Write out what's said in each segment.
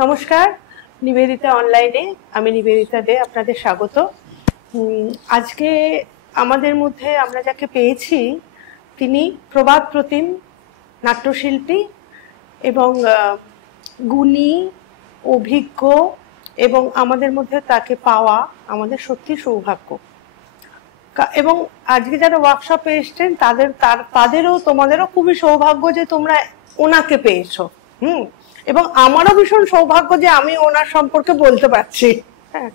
নমস্কার, নিবেদিতা অনলাইনে আমি নিবেদিতা দে আপনাদের স্বাগত। আজকে আমাদের মধ্যে আমরা যাকে পেয়েছি তিনি প্রবাদ প্রতিম নাট্যশিল্পী এবং গুণী, অভিজ্ঞ, এবং আমাদের মধ্যে তাকে পাওয়া আমাদের সত্যি সৌভাগ্য। এবং আজকে যারা ওয়ার্কশপে এসছেন তাদেরও তোমাদেরও খুবই সৌভাগ্য যে তোমরা ওনাকে পেয়েছো। এবং আমারও ভীষণ সৌভাগ্য যে আমি ওনার সম্পর্কে বলতে পারছি। হ্যাঁ,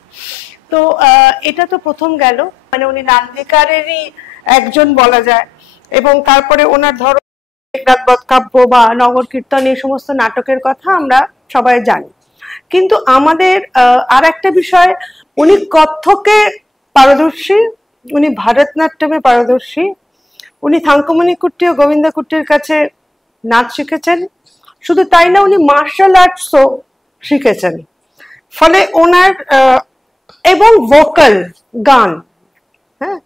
তো এটা তো প্রথম গেল, মানে উনি নান্দিকারেরই একজন বলা যায়। এবং তারপরে ওনার ধরো মেঘনাদ কাব্য বা নগর কীর্তন এই সমস্ত নাটকের কথা আমরা সবাই জানি। কিন্তু আমাদের আর একটা বিষয়, উনি কত্থকে পারদর্শী, উনি ভারতনাট্যমে পারদর্শী, উনি থাঙ্কুমণি কুট্টি ও গোবিন্দা কুট্টির কাছে নাচ শিখেছেন। শুধু তাই না, উনি মার্শাল আর্টসও শিখেছেন। ফলে ওনার এবং ভোকাল গান, হ্যাঁ,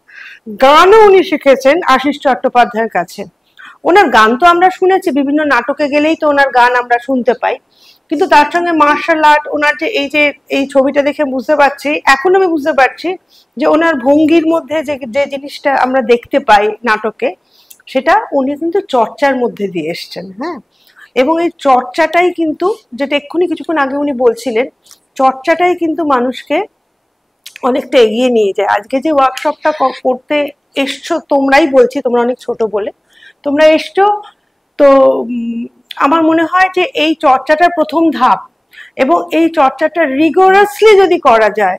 গানও উনি শিখেছেন আশিস চট্টোপাধ্যায়ের কাছে। ওনার গান তো আমরা শুনেছি, বিভিন্ন নাটকে গেলেই তো ওনার গান আমরা শুনতে পাই, কিন্তু তার সঙ্গে মার্শাল আর্ট, ওনার যে এই ছবিটা দেখে বুঝতে পারছি, এখন আমি বুঝতে পারছি যে ওনার ভঙ্গির মধ্যে যে জিনিসটা আমরা দেখতে পাই নাটকে, সেটা উনি কিন্তু চর্চার মধ্যে দিয়ে এসছেন। হ্যাঁ, এবং এই চর্চাটাই কিন্তু, যেটা এক্ষুনি কিছুক্ষণ আগে উনি বলছিলেন, চর্চাটাই কিন্তু মানুষকে অনেকটা এগিয়ে নিয়ে যায়। আজকে যে ওয়ার্কশপটা করতে এসছো তোমরাই, বলছি তোমরা অনেক ছোট বলে তোমরা এসছো, তো আমার মনে হয় যে এই চর্চাটার প্রথম ধাপ, এবং এই চর্চাটা রিগোরাসলি যদি করা যায়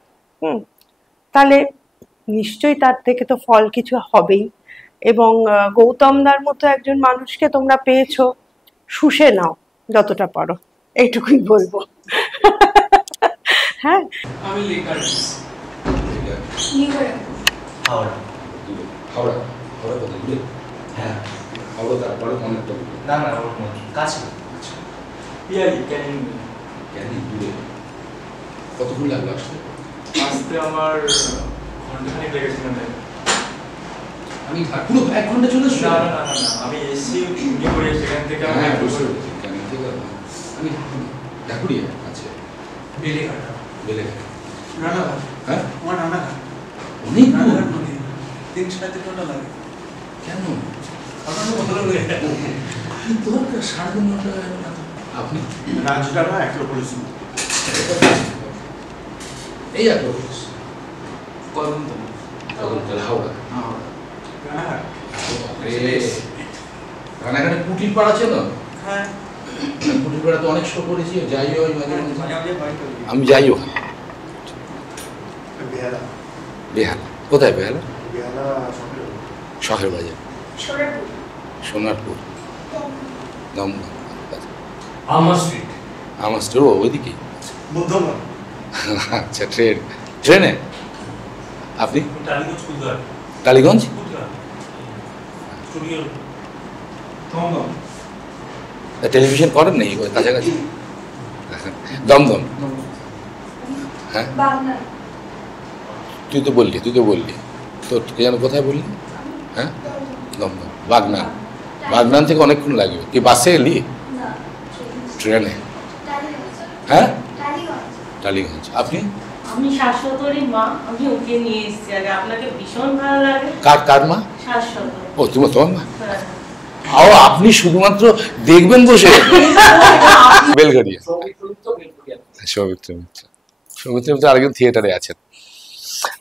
তাহলে নিশ্চয়ই তার থেকে তো ফল কিছু হবেই। এবং গৌতমদার মতো একজন মানুষকে তোমরা পেয়েছো, শুষে নাও যতটা পারো, এইটুকুই বলবো। হ্যাঁ, আমি লেখার হাওড়া হাওড়া হাওড়া কত দূরে? হ্যাঁ হাওড়া তারপরে অনেকটা দূরে। না না ওর কাছে আচ্ছা, পিয়ালি ক্যানিং ক্যানিং দূরে। কতক্ষণ লাগলো আসতে? আসতে আমার ঘন্টাখানিক লেগেছিল। আমি পুরো 1 ঘন্টা চলে এসেছি। না না না না আমি এসছি ছুটি করে সেখান থেকে আমি বুঝতে পেরেছি। ক্যানিং থেকে আমি ঢাকুরিয়া আছে, বেলেঘাটা বেলেঘাটা। রানাঘাট, হ্যাঁ, আমার রানাঘাট, অনেক দূর। রানাঘাট নদী 3-3.5 ঘন্টা লাগে। কেন? আপনার তো বদলে হয়ে যায়। কি দরকার 3.5 ঘন্টা? আপনি রাজডাটা অ্যাক্রোপলিস এই অ্যাক্রোপলিস কদমতলা কদমতলা হাওড়া। রানাঘাট। রানাঘাটে কুটির পাড়া আছে না? হ্যাঁ, কুটির পাড়া তো অনেক শো করেছি, যাই ওই মাঝে মাঝে। মাঝে বাড়ি করি। আমি যাই ওখানে। বেহালা, বেহালা কোথায়? বেহালা বেহালা শহরে। শখের বাজার, সোনারপুর, দমদম। আমার স্ট্রিট আমার স্টোর ওইদিকে। বুদ্ধমান, আচ্ছা, ট্রেনে আপনি? টালিগঞ্জ কুদঘাট টালিগঞ্জ। কুদঘাট স্টুডিও দমদম, টেলিভিশন করেন নাকি কাছাকাছি? দমদম। হ্যাঁ, তুই তো বললি তো যেন কোথায় বললি? হ্যাঁ, দমদম। বাগনান থেকে অনেকক্ষণ লাগবে কি? বাসে এলি? ট্রেনে? হ্যাঁ, টালিগঞ্জ। আপনি? আমি শাশ্বতরই মা, আমি ওকে নিয়ে এসেছি আগে, আপনাকে ভীষণ ভালো লাগে। কার মা? শাশ্বত। ও তোমার মা? আপনি শুধুমাত্র দেখবেন বসে? বেলঘরিয়া। সৌমিত্র মিত্র আরেকজন থিয়েটারে আছেন।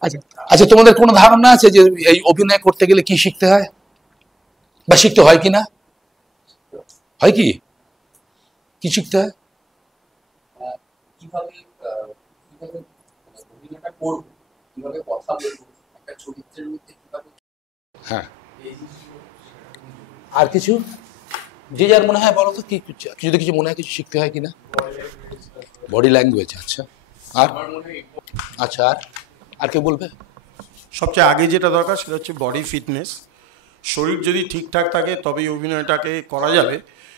আচ্ছা আচ্ছা, তোমাদের কোনো ধারণা আছে যে এই অভিনয় করতে গেলে কি শিখতে হয় বা শিখতে হয় কিনা? হয় কি শিখতে হয়? কিভাবে অভিনয়টা করবো, কিভাবে কথা বলবো, একটা চরিত্রের মধ্যে কিভাবে। হ্যাঁ, আর কিছু যে যার মনে হয় বলো তো, কি যদি কিছু মনে হয় কিছু শিখতে হয় কিনা? Body language. আচ্ছা, আর আচ্ছা আর কে বলবে? সবচেয়ে আগে যেটা দরকার সেটা হচ্ছে বডি ফিটনেস। শরীর যদি ঠিকঠাক থাকে তবেই অভিনয়টাকে করা যাবে।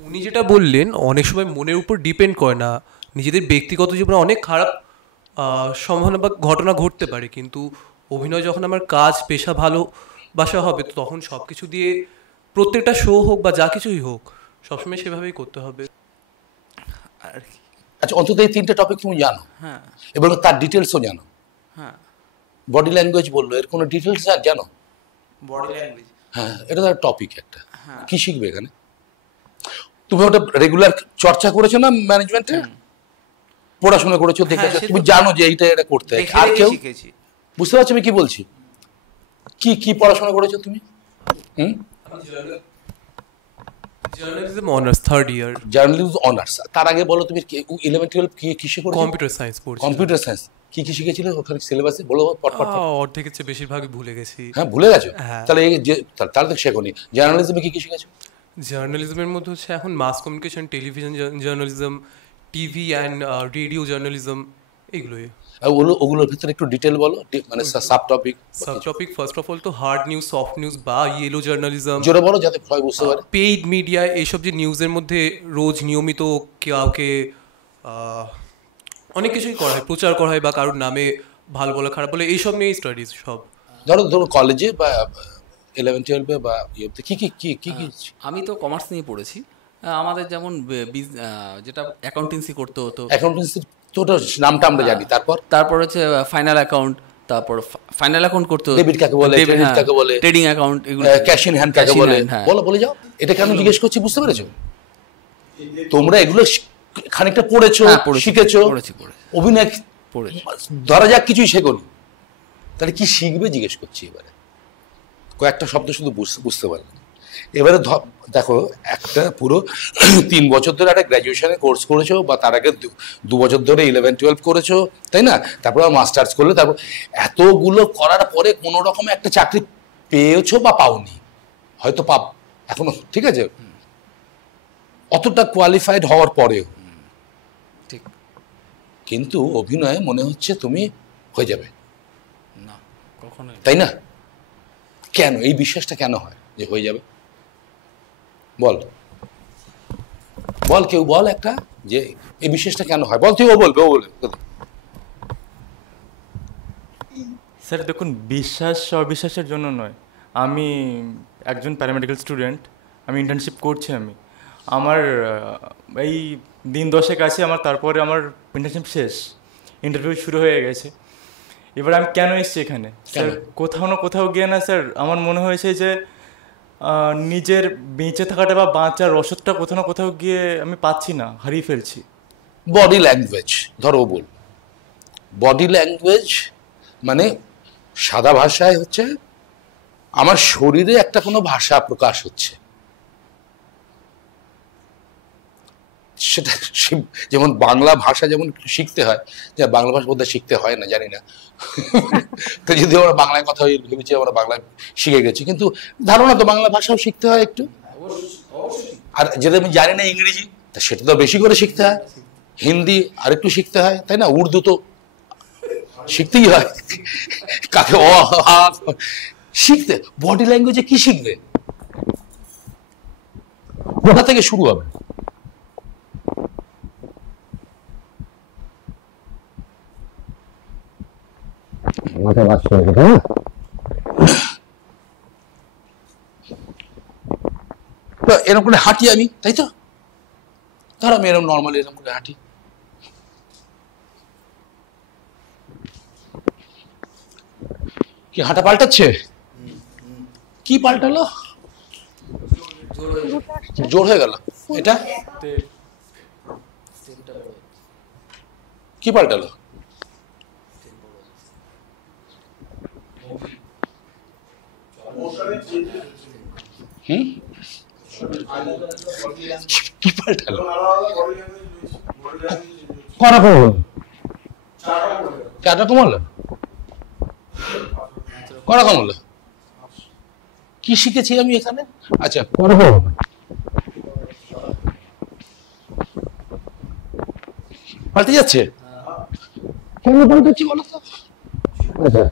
উনি যেটা বললেন, অনেক সময় মনের উপর ডিপেন্ড করে না, নিজেদের ব্যক্তিগত জীবনে অনেক খারাপ সম্ভাবনা বা ঘটনা ঘটতে পারে, কিন্তু অভিনয় যখন আমার কাজ পেশা ভালোবাসা হবে, তো তখন সব কিছু দিয়ে প্রত্যেকটা শো হোক বা যা কিছুই হোক সবসময় সেভাবেই করতে হবে। আর আচ্ছা, অন্তত এই 3টে টপিক তুমি জানো হ্যাঁ এবং তার ডিটেলসও জানো। হ্যাঁ। বডি ল্যাঙ্গুয়েজ বললো, এর কোনো ডিটেলস জানো? বডি ল্যাঙ্গুয়েজ, হ্যাঁ, এটা তো টপিক একটা। কি শিখবে এখানে? তুমি ওটা রেগুলার চর্চা করেছো না ম্যানেজমেন্টে? পড়াশোনা করেছো, দেখেছো, তুমি জানো যে এইটা এটা করতে হয়। আর কেউ শিখেছি। বুঝতে পারছো আমি কি বলছি? কি কি পড়াশোনা করেছো তুমি? Journalism honours, 3rd year. Journalism honours. তার আগে বলো তুমি 11 12 কি কিসে করেছো? কম্পিউটার সায়েন্স পড়ছি। Computer science. কি কি শিখেছিলে ওখানে সিলেবাসে? বলো পট। অর্ধেকের চেয়ে বেশিরভাগই ভুলে গেছি। হ্যাঁ, ভুলে গেছো? হ্যাঁ। তাহলে এই যে তাহলে তো শেখোনি। জার্নালিজমে কি কি শিখেছো? জার্নালিজমের মধ্যে হচ্ছে এখন mass communication, television journalism, TV and radio journalism, এগুলোই। ওগুলোর ভিতরে একটু ডিটেল বলো, মানে sub topic. First of all তো হার্ড নিউজ, সফট নিউজ বা ইয়েলো জার্নালিজম। জোরে বলো যাতে সবাই বুঝতে পারে। পেইড মিডিয়া, এইসব যে নিউজের মধ্যে রোজ নিয়মিত কাউকে অনেক কিছুই করা হয়, প্রচার করা হয় বা কারোর নামে ভালো বলে খারাপ বলে, এইসব নিয়েই স্টাডিজ সব। ধরো কলেজে বা 11 12 বা ইয়েতে কি কি কি কি কি? আমি তো কমার্স নিয়ে পড়েছি। আমাদের যেমন যেটা অ্যাকাউন্টেন্সি করতে হতো, অ্যাকাউন্টেন্সি তো নামটা আমরা জানি। তারপর হচ্ছে ফাইনাল অ্যাকাউন্ট, তারপর ফাইনাল অ্যাকাউন্ট করতে হতো, ডেবিট কাকে বলে, ক্রেডিট কাকে বলে, ট্রেডিং অ্যাকাউন্ট, এগুলো ক্যাশ ইন হ্যান্ড কাকে বলে, বলে যাও। এটা কেন জিজ্ঞেস করছি বুঝতে পেরেছো? তোমরা এগুলো খানিকটা পড়েছো, শিখেছো, অভিনয় ধরা যাক কিছুই শেখোনি, তাহলে কি শিখবে জিজ্ঞেস করছি। এবারে কয়েকটা শব্দ শুধু বুঝতে পারলাম। এবারে দেখো, একটা পুরো 3 বছর ধরে একটা গ্র্যাজুয়েশনের কোর্স করেছো, বা তার আগে 2 বছর ধরে 11 12 করেছো, তাই না? তারপর মাস্টার্স করলে, তারপর এতগুলো করার পরে কোনো রকম একটা চাকরি পেয়েছো বা পাওনি, হয়তো এখনো, ঠিক আছে, অতটা কোয়ালিফাইড হওয়ার পরেও। ঠিক। কিন্তু অভিনয়ে মনে হচ্ছে তুমি হয়ে যাবে না, কখনোই, তাই না? কেন এই বিশ্বাসটা কেন হয় যে হয়ে যাবে? বল কেউ বল একটা, যে এই বিশ্বাসটা কেন হয়? বল তুই। ও বলবে। স্যার দেখুন, বিশ্বাস অবিশ্বাসের জন্য নয়। আমি একজন প্যারামেডিক্যাল স্টুডেন্ট, আমি ইন্টার্নশিপ করছি। আমার এই দিন 10 আছে আমার, তারপরে আমার ইন্টার্নশিপ শেষ, ইন্টারভিউ শুরু হয়ে গেছে। এবার আমি কেন এসেছি এখানে স্যার? কোথাও না কোথাও গিয়ে না স্যার, আমার মনে হয়েছে যে নিজের বেঁচে থাকাটা বা বাঁচার রসদটা কোথাও না কোথাও গিয়ে আমি পাচ্ছি না, হারিয়ে ফেলছি। বডি ল্যাঙ্গুয়েজ ধরো, বল। বডি ল্যাঙ্গুয়েজ মানে সাদা ভাষায় হচ্ছে আমার শরীরে একটা কোনো ভাষা প্রকাশ হচ্ছে, সেটা যেমন বাংলা ভাষা যেমন শিখতে হয়, যে বাংলা ভাষা বোধহয় শিখতে হয় না, জানি না। তো যদি আমরা বাংলায় কথা ভেবেছি, আমরা বাংলা শিখে গেছি, কিন্তু ধারণা তো বাংলা ভাষাও শিখতে হয় একটু। আর যেটা আমি জানি না ইংরেজি, তা সেটা তো বেশি করে শিখতে হয়। হিন্দি আর একটু শিখতে হয়, তাই না? উর্দু তো শিখতেই হয়। কাকে শিখতে, বডি ল্যাঙ্গুয়েজে কি শিখবে? কোথা থেকে শুরু হবে? এরকম করে হাঁটি আমি, তাই তো? ধর আমি এরকম নর্মালি এরকম করে হাঁটি, কি হাঁটা পাল্টাচ্ছে? কি পাল্টালো? জোর হয়ে গেল। এটা কি পাল্টালো? কি পাল্টালো? করকম হলো, 4 রকম হলো, করকম হলো। কি শিখেছি আমি এখানে? আচ্ছা, করকম পাল্টে যাচ্ছে। কেন পাল্টাচ্ছি বলো তো? আচ্ছা,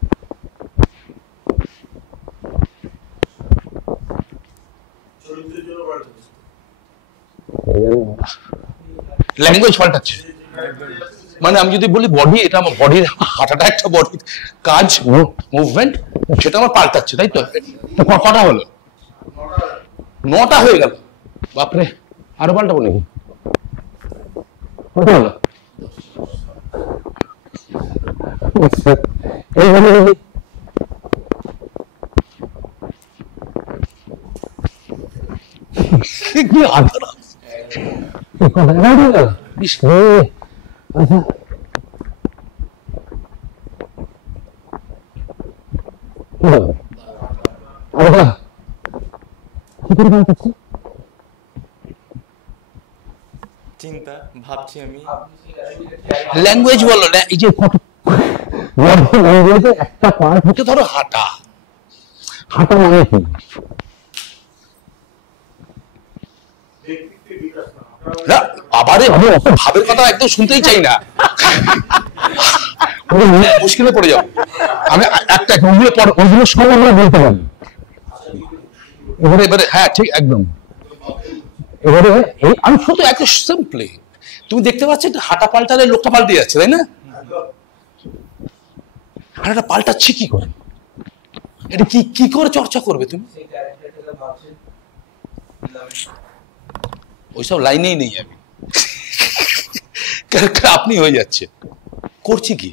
ল্যাঙ্গুয়েজ পাল্টাচ্ছে মানে আমি যদি বলি বডি, এটা আমার বডির হাঁটাটা একটা বডির কাজ, মুভমেন্ট, সেটা আমার পাল্টাচ্ছে, তাই তো? কটা হলো? 9টা হয়ে গেল। বাপরে, আরো পাল্টাবো নাকি? কটা হলো? চিন্তা ভাবছি আমি ল্যাঙ্গুয়েজ বলো না, এই যে ল্যাঙ্গুয়েজের একটা পার্ট হচ্ছে ধরো হাঁটা। হাঁটা মানে কি? না আবারে আমি অত ভাবের কথা একদম শুনতেই চাই না, মুশকিলে পড়ে যাবো। আমি একটা ওইগুলো সব আমরা বলতে পারি। এবারে হ্যাঁ ঠিক একদম। এবারে আমি শুধু এত সিম্পলি, তুমি দেখতে পাচ্ছ হাঁটা পাল্টালে লোকটা পাল্টে যাচ্ছে, তাই না? হাঁটাটা পাল্টাচ্ছে কি করে? এটা কি করে চর্চা করবে তুমি? ওইসব লাইনেই নেই আমি, ক্যারেক্টার আপনি হয়ে যাচ্ছে। করছি কি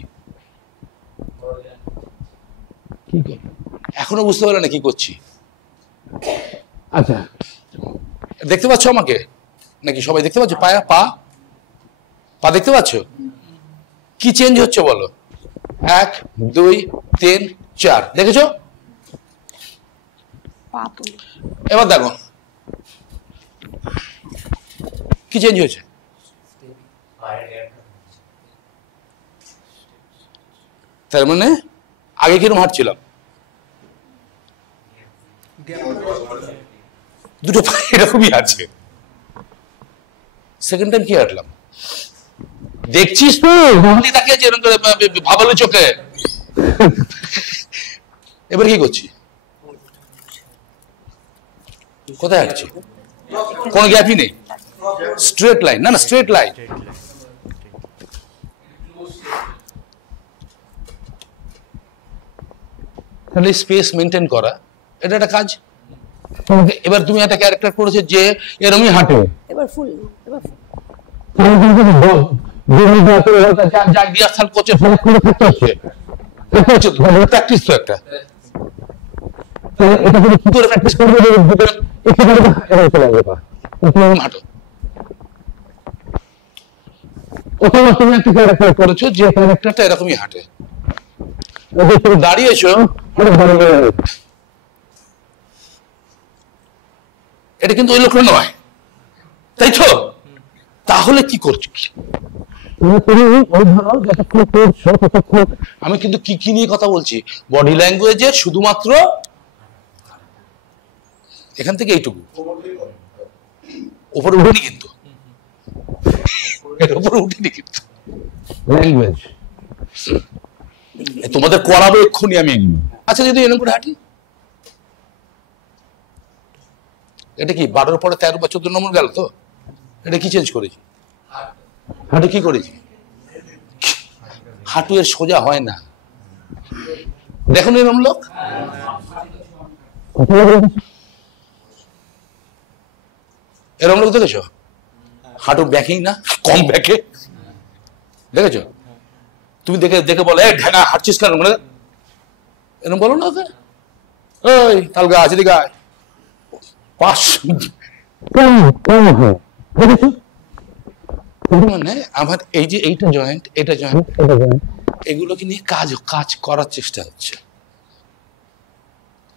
এখনো বুঝতে পারলে না কি করছি? আচ্ছা দেখতে পাচ্ছ আমাকে নাকি? সবাই দেখতে পাচ্ছ? পায়া পা পা দেখতে পাচ্ছ? কি চেঞ্জ হচ্ছে বলো? 1 2 3 4 দেখেছো? এবার দেখো কি চেঞ্জ হয়েছে। তার মানে আগে কিরকম হাঁটছিলাম? দুটো পা এরকমই আছে। সেকেন্ড টাইম কি হাঁটলাম দেখছিস তো? তাকে এরকম করে ভাবালো চোখে। এবার কি করছি? কোথায় হাঁটছি? কোনো গ্যাপই নেই, স্ট্রেট লাইন। না না স্ট্রেট লাইন। তাহলে স্পেস মেনটেন করা এটা একটা কাজ। এবার তুমি একটা ক্যারেক্টার করেছো যে এরকমই হাঁটে। এবার ফুল প্র্যাকটিস তো একটা। হাঁটো। অথবা তুমি একটা ক্যারেক্টার করেছো যে ক্যারেক্টারটা এরকমই হাঁটে। তুমি দাঁড়িয়েছো, এটা কিন্তু ওই লোকটা নয়, তাই তো? তাহলে কি করছো? আমি কিন্তু কি নিয়ে কথা বলছি? বডি ল্যাঙ্গুয়েজের শুধুমাত্র এখান থেকে এইটুকু, উপরে উঠেনি কিন্তু, এর উপরে উঠেনি কিন্তু ল্যাঙ্গুয়েজ। তোমাদের করাবো এক্ষুনি আমি। আচ্ছা যদি এরকম করে হাঁটি, এটা কি 12 পরে 13 বা 14 নম্বর গেল তো? এটা কি চেঞ্জ করেছি? হাঁটু কি করেছি? হাঁটু এর সোজা হয় না। দেখুন এরকম লোক, এরকম লোক দেখেছো? হাঁটু ব্যাকেই না, কম ব্যাকে। দেখেছো? তুমি দেখে বলো ঢেনা হাঁটছিস কেন? মানে এরকম বলো না ওকে, ওই তালগা আছে দিকে আয়। মানে আমার এই যে এইটা জয়েন্ট, এটা জয়েন্ট, এটা জয়েন্ট, এগুলোকে নিয়ে কাজ করার চেষ্টা হচ্ছে।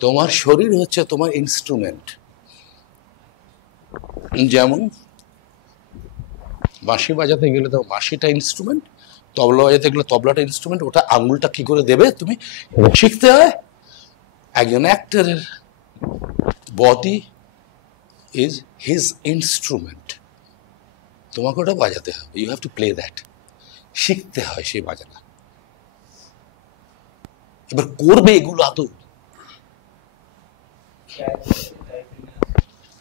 তোমার শরীর হচ্ছে তোমার ইনস্ট্রুমেন্ট। যেমন বাঁশি বাজাতে গেলে তো বাঁশিটা ইনস্ট্রুমেন্ট, তবলা বাজাতে গেলে তবলাটা ইনস্ট্রুমেন্ট। ওটা আঙুলটা কি করে দেবে তুমি শিখতে হয়। একজন অ্যাক্টরের বডি ইজ হিজ ইনস্ট্রুমেন্ট। তোমাকে ওটা বাজাতে হবে, you have to play that. শিখতে হয় সেই বাজানা। এবার করবে এগুলো আদৌ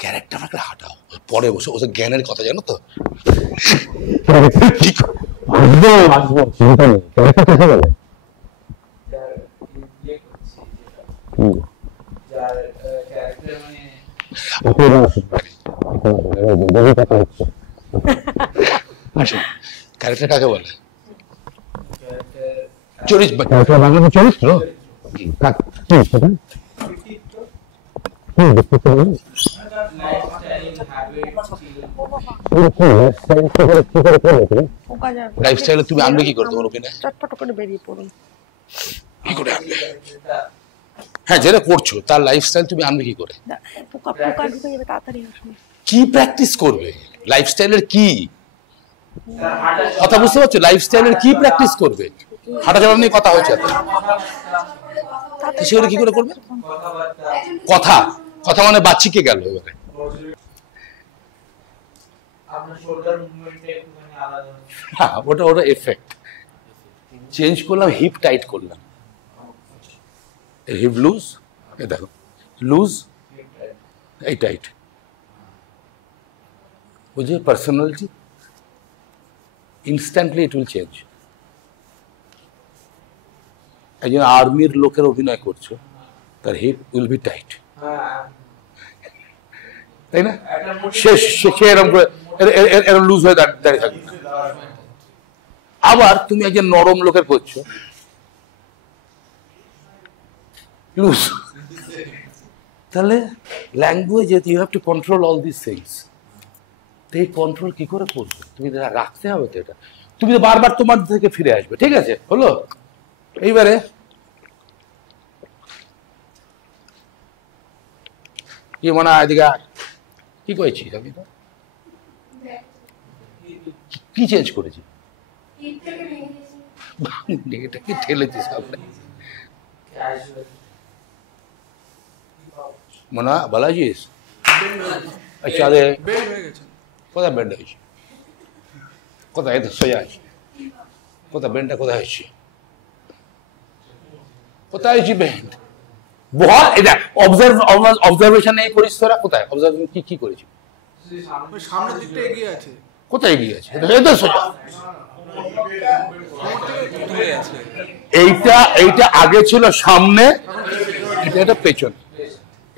ক্যারেক্টারটাকে হাঁটাও, পরে বসে ওসব জ্ঞানের কথা জানো তো। ক্যারেক্টার কাকে বলে? চরিত্র, বাংলা চরিত্র। লাইফস্টাইলে তুমি আনবে কি করে তোমার অভিনয়? চটপট করে বেরিয়ে পড়ুন। কি করে আনবে? হ্যাঁ, যেটা করছো তার লাইফস্টাইল তুমি আনবে কি করে? পোকা পোকা ঢুকে যাবে, তাড়াতাড়ি আসুন। কি প্র্যাকটিস করবে? লাইফস্টাইলের কি কথা বুঝতে পারছো? লাইফস্টাইলের কি প্র্যাকটিস করবে? হাঁটা চলা নিয়ে কথা হয়েছে, সেগুলো কি করে করবে? কথা কথা মানে বাচ্চিকে গেল এবারে। হ্যাঁ, ওটা ওটা এফেক্ট চেঞ্জ করলাম, হিপ টাইট করলাম, হিপ লুজ, এ দেখো লুজ, এই টাইট। বুঝে personality instantly it will change. একজন আর্মির লোকের অভিনয় করছো, তার হিপ উইল বি টাইট, তাই না? সে এরকম করে এরকম লুজ হয়ে দাঁড়িয়ে থাকবে। আবার তুমি একজন নরম লোকের করছো, লুজ। তাহলে language you have to control all this things. এই কন্ট্রোল কি করে করবে? তুমি রাখতে হবে তো এটা। তুমি তো বারবার তোমার থেকে ফিরে আসবে, ঠিক আছে? হলো এইবারে কি মনে হয় এদিকে কি করেছি আমি? তো কি চেঞ্জ করেছি? এটা কি ঠেলেছিস সামনে? মনে হয় বলাছিস? আচ্ছা, কোথায় বেন্ড হয়েছে? কোথায়? এত সোজা আছে, কোথায় বেন্ডটা? কোথায় হয়েছে? কোথায় হয়েছে বেন্ড? বল, এটা অবজারভেশন এই করিস তোরা? কোথায় অবজারভেশন? কি করেছি? সামনের দিকটা এগিয়ে আছে। কোথায় এগিয়ে আছে? এটা সোজা। এইটা আগে ছিল সামনে, এটা পেছনে।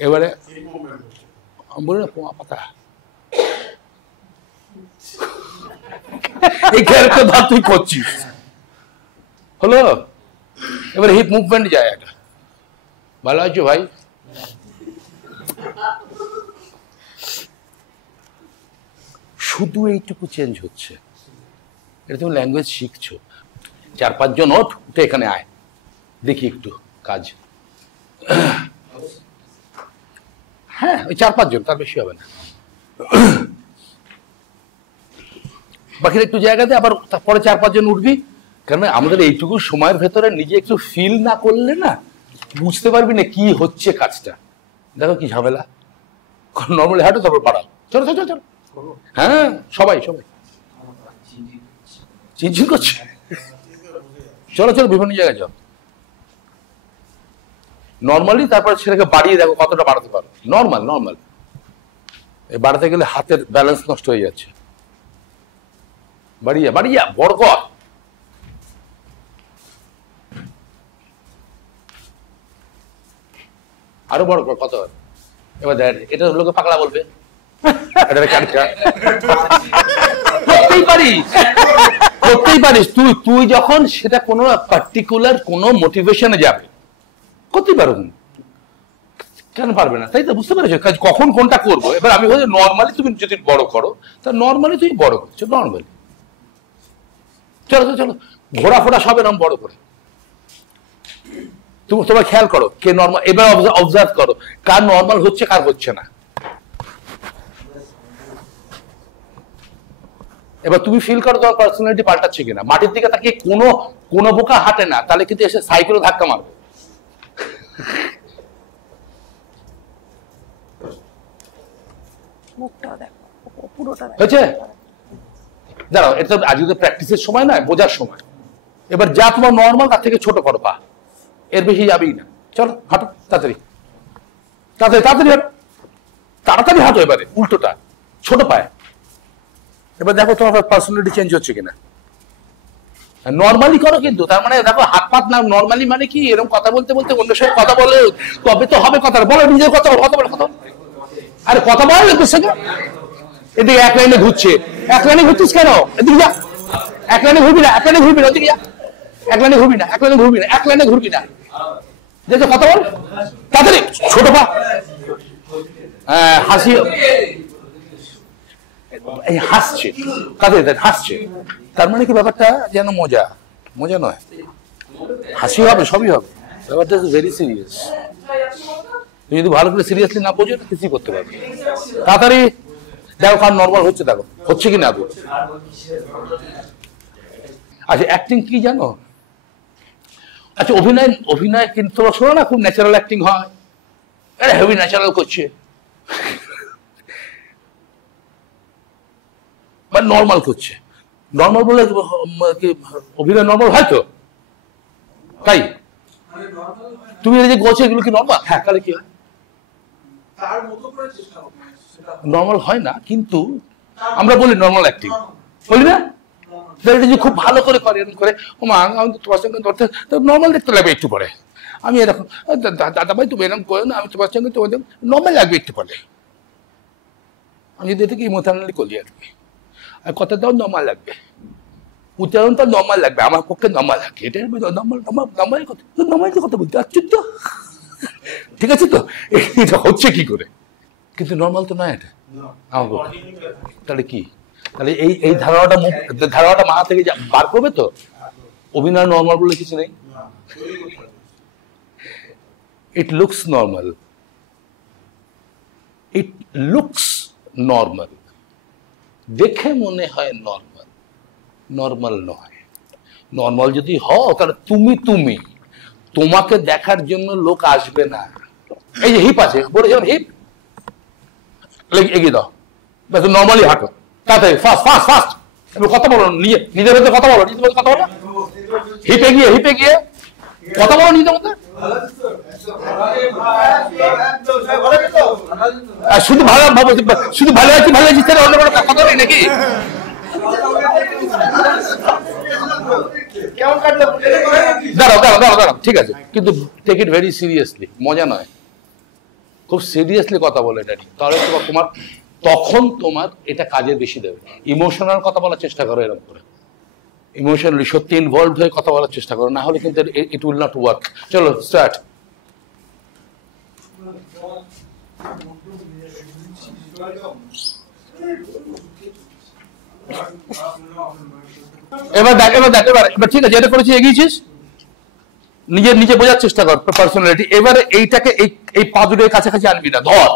এবারে বলি না পোয়া পাতা, এই ক্যারেক্টার ধর তুই করছিস, হলো? এবারে হিপ মুভমেন্ট যায় এটা। ভালো আছো ভাই? শুধু এইটুকু চেঞ্জ হচ্ছে। এটা তুমি ল্যাঙ্গুয়েজ শিখছো। 4-5 জন উঠে এখানে আয়, দেখি একটু কাজ। হ্যাঁ, ওই 4-5 জন, তার বেশি হবে না। বাকির একটু জায়গাতে আবার তারপরে 4-5 জন উঠবি। কারণ আমাদের এইটুকু সময়ের ভেতরে নিজে একটু ফিল না করলে না বুঝতে পারবি না কি হচ্ছে কাজটা। দেখো কি ঝামেলা। নর্মালি হাঁটো, তারপর বাড়াও। চলো চলো চলো। হ্যাঁ, সবাই সবাই চিনচিন করছে। চলো চলো, বিভিন্ন জায়গায় যাও নর্মালি, তারপর সেটাকে বাড়িয়ে দেখো কতটা বাড়াতে পারো। নর্মাল নর্মাল বাড়াতে গেলে হাতের ব্যালেন্স নষ্ট হয়ে যাচ্ছে। বাড়িয়ে বাড়িয়ে বড় কর। আরো বড় কর, কত? এবার দেখ, এটা লোকে পাগলা বলবে। করতেই পারিস তুই যখন সেটা কোনো পার্টিকুলার কোনো মোটিভেশনে যাবে, করতেই পারো। কেন পারবে না? তাই তো, বুঝতে পারছো কখন কোনটা করবো। এবার আমি বলি নর্মালি তুমি যদি বড় করো, তা নর্মালি তুমি বড় করছো, নর্মালি। চলো চলো, ঘোরা ফোরা সব এরকম বড় করে। তোমার খেয়াল করো কে নর্মাল। এবার অবজার্ভ করো কার নর্মাল হচ্ছে, কার হচ্ছে না। এবার তুমি ফিল করো তোমার পার্সোনালিটি পাল্টাচ্ছে কিনা। মাটির দিকে তাকিয়ে কোনো বোকা হাঁটে না, তাহলে কিন্তু এসে সাইকেলে ধাক্কা মারবে। হয়েছে? দাঁড়াও, এটা আজকে তো প্র্যাকটিসের সময় নয়, বোঝার সময়। এবার যা তোমার নর্মাল তার থেকে ছোট করো পা, এর বেশি যাবেই না। চলো হাঁটো, তাড়াতাড়ি তাড়াতাড়ি তাড়াতাড়ি হাঁটো, তাড়াতাড়ি হাঁটো। এবারে উল্টোটা, ছোট পায়। এবার দেখো তোমার পার্সোনালিটি চেঞ্জ হচ্ছে কিনা। নর্মালি করো কিন্তু, তার মানে দেখো হাত পাত না। নর্মালি মানে কি, এরকম কথা বলতে বলতে অন্য সঙ্গে কথা বলে তবে তো হবে। কথা বলো, নিজের কথা বলো, কথা বলো, কথা বলো। আরে কথা বল, এদিকে এক লাইনে ঘুরছে। এক লাইনে ঘুরছিস কেন? এদিকে যা, এক লাইনে ঘুরবি না, এক লাইনে ঘুরবি না, ওদিকে যা। এক লাইনে ঘুরবি না, এক লাইনে ঘুরবি না, এক লাইনে ঘুরবি না। যে কথা বল তাড়াতাড়ি, ছোট পা, হাসি, এই হাসছে, কাদের হাসছে, তার মানে কি ব্যাপারটা যেন মজা, মজা নয়, হাসি হবে, সবই হবে, ব্যাপারটা ভেরি সিরিয়াস। তুমি যদি ভালো করে সিরিয়াসলি না বোঝো না কিছুই করতে পারবে। তাড়াতাড়ি দেখো কার নর্মাল হচ্ছে, দেখো হচ্ছে কি না। আচ্ছা অ্যাক্টিং কি জানো? আচ্ছা অভিনয় কিন্তু শোনো না, খুব ন্যাচারাল অ্যাক্টিং হয়, আরে হেভি ন্যাচারাল করছে, বা নর্মাল করছে। নর্মাল বলে কি অভিনয় নর্মাল হয় তো? তাই তুমি এই যে গোছে এগুলো কি নর্মাল? হ্যাঁ, তাহলে কি হয়? নর্মাল হয় না, কিন্তু আমরা বলি নর্মাল অ্যাক্টিং, বলি না? খুব ভালো করে করে এরকম করে, ও মা আমি তোমার সঙ্গে ধরতে নর্মাল দেখতে লাগবে একটু পরে, আমি এরকম দাদা ভাই তুমি এরকম করো না, আমি তোমার সঙ্গে তোমাদের নর্মাল লাগবে একটু পরে, আমি যদি এটাকে ইমোশনালি করি আর কি, আর কথাটাও নর্মাল লাগবে, উচ্চারণটা নর্মাল লাগবে, আমার পক্ষে নর্মাল লাগে, এটা নর্মাল কথা, নর্মাল কথা বলতে পারছিস তো, ঠিক আছে তো? এটা হচ্ছে কি করে? কিন্তু নর্মাল তো নয় এটা আমার পক্ষে। তাহলে কি? তাহলে এই ধারণাটা মাথা থেকে বার করবে তো। অভিনয় নর্মাল বলে কিছু নেই, it looks normal, it looks normal, দেখে মনে হয় নর্মাল, নর্মাল নয়। নর্মাল যদি হও তাহলে তুমি তোমাকে দেখার জন্য লোক আসবে না। এই যে হিপ আছে, বলেছিলাম হিপ, এগিয়ে দাও, ব্যাস নর্মালি হাঁটো, তাড়াতাড়ি ফাস্ট ফাস্ট ফাস্ট, এবার কথা বলো, নিজের মধ্যে কথা বলো, নিজের মধ্যে কথা বলো, হিপে গিয়ে কথা বলো নিজের মধ্যে। শুধু ভালো আছি তাহলে অন্য কোনো কথা নেই নাকি? দাঁড়াও, ঠিক আছে, কিন্তু টেক ইট ভেরি সিরিয়াসলি, মজা নয়, খুব সিরিয়াসলি কথা বলে এটা নিয়ে, তাহলে তখন তোমার এটা কাজে বেশি দেবে। ইমোশনাল কথা বলার চেষ্টা করো, এরকম করে ইমোশনালি সত্যি ইনভলভ হয়ে কথা বলার চেষ্টা করো, না হলে কিন্তু ইট উইল নট ওয়ার্ক। চলো স্টার্ট। এবার ঠিক আছে, এটা করেছি, এগিয়েছিস, নিজে বোঝার চেষ্টা কর পার্সোনালিটি। এবারে এইটাকে এই পা দুটোর কাছাকাছি আনবি না, ধর।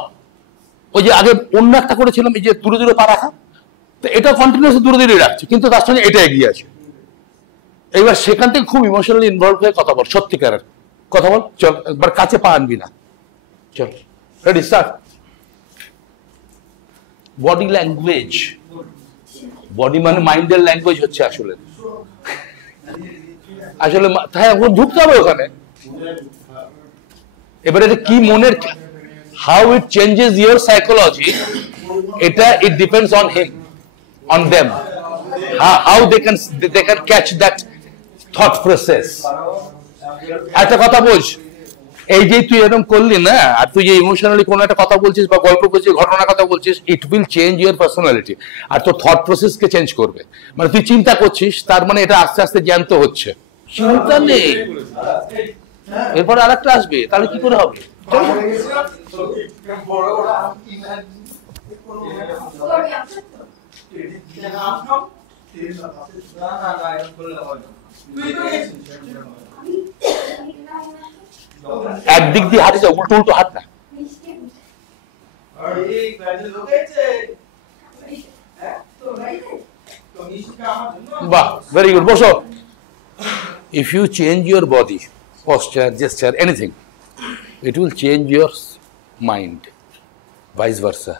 ওই যে আগে অন্য একটা করেছিলাম, এই যে দূরে পা রাখা, তো এটা কন্টিনিউয়াসলি দূরে রাখছে, কিন্তু তার সঙ্গে এটা এগিয়ে আছে। এবার সেখান থেকে খুব ইমোশনালি ইনভলভ হয়ে কথা বল, সত্যিকারের কথা বল। চল একবার কাছে পা আনবি না, চল ready start. Body language, body মানে মাইন্ডের ল্যাঙ্গুয়েজ হচ্ছে আসলে হ্যাঁ, ঢুকতে হবে ওখানে। এবারে এটা কি মনের, how it changes your psychology, এটা it depends on him, on them, how they can catch that thought process. একটা কথা বোঝ, এই যে তুই এরকম করলি না, আর তুই যে ইমোশনালি কোনো একটা কথা বলছিস বা গল্প করছিস, ঘটনার কথা বলছিস, it will change your personality, আর তোর থট প্রসেসকে চেঞ্জ করবে। মানে তুই চিন্তা করছিস, তার মানে এটা আস্তে আস্তে জ্ঞান্ত হচ্ছে। চিন্তা নেই, এরপর আরেকটা আসবে, তাহলে কি করে হবে? একদিক দিয়ে হাঁটে যা, উল্টো হাত না। বাহ, ভেরি গুড, বসো। If you change your body, posture, gesture, anything, it will change your mind, vice versa.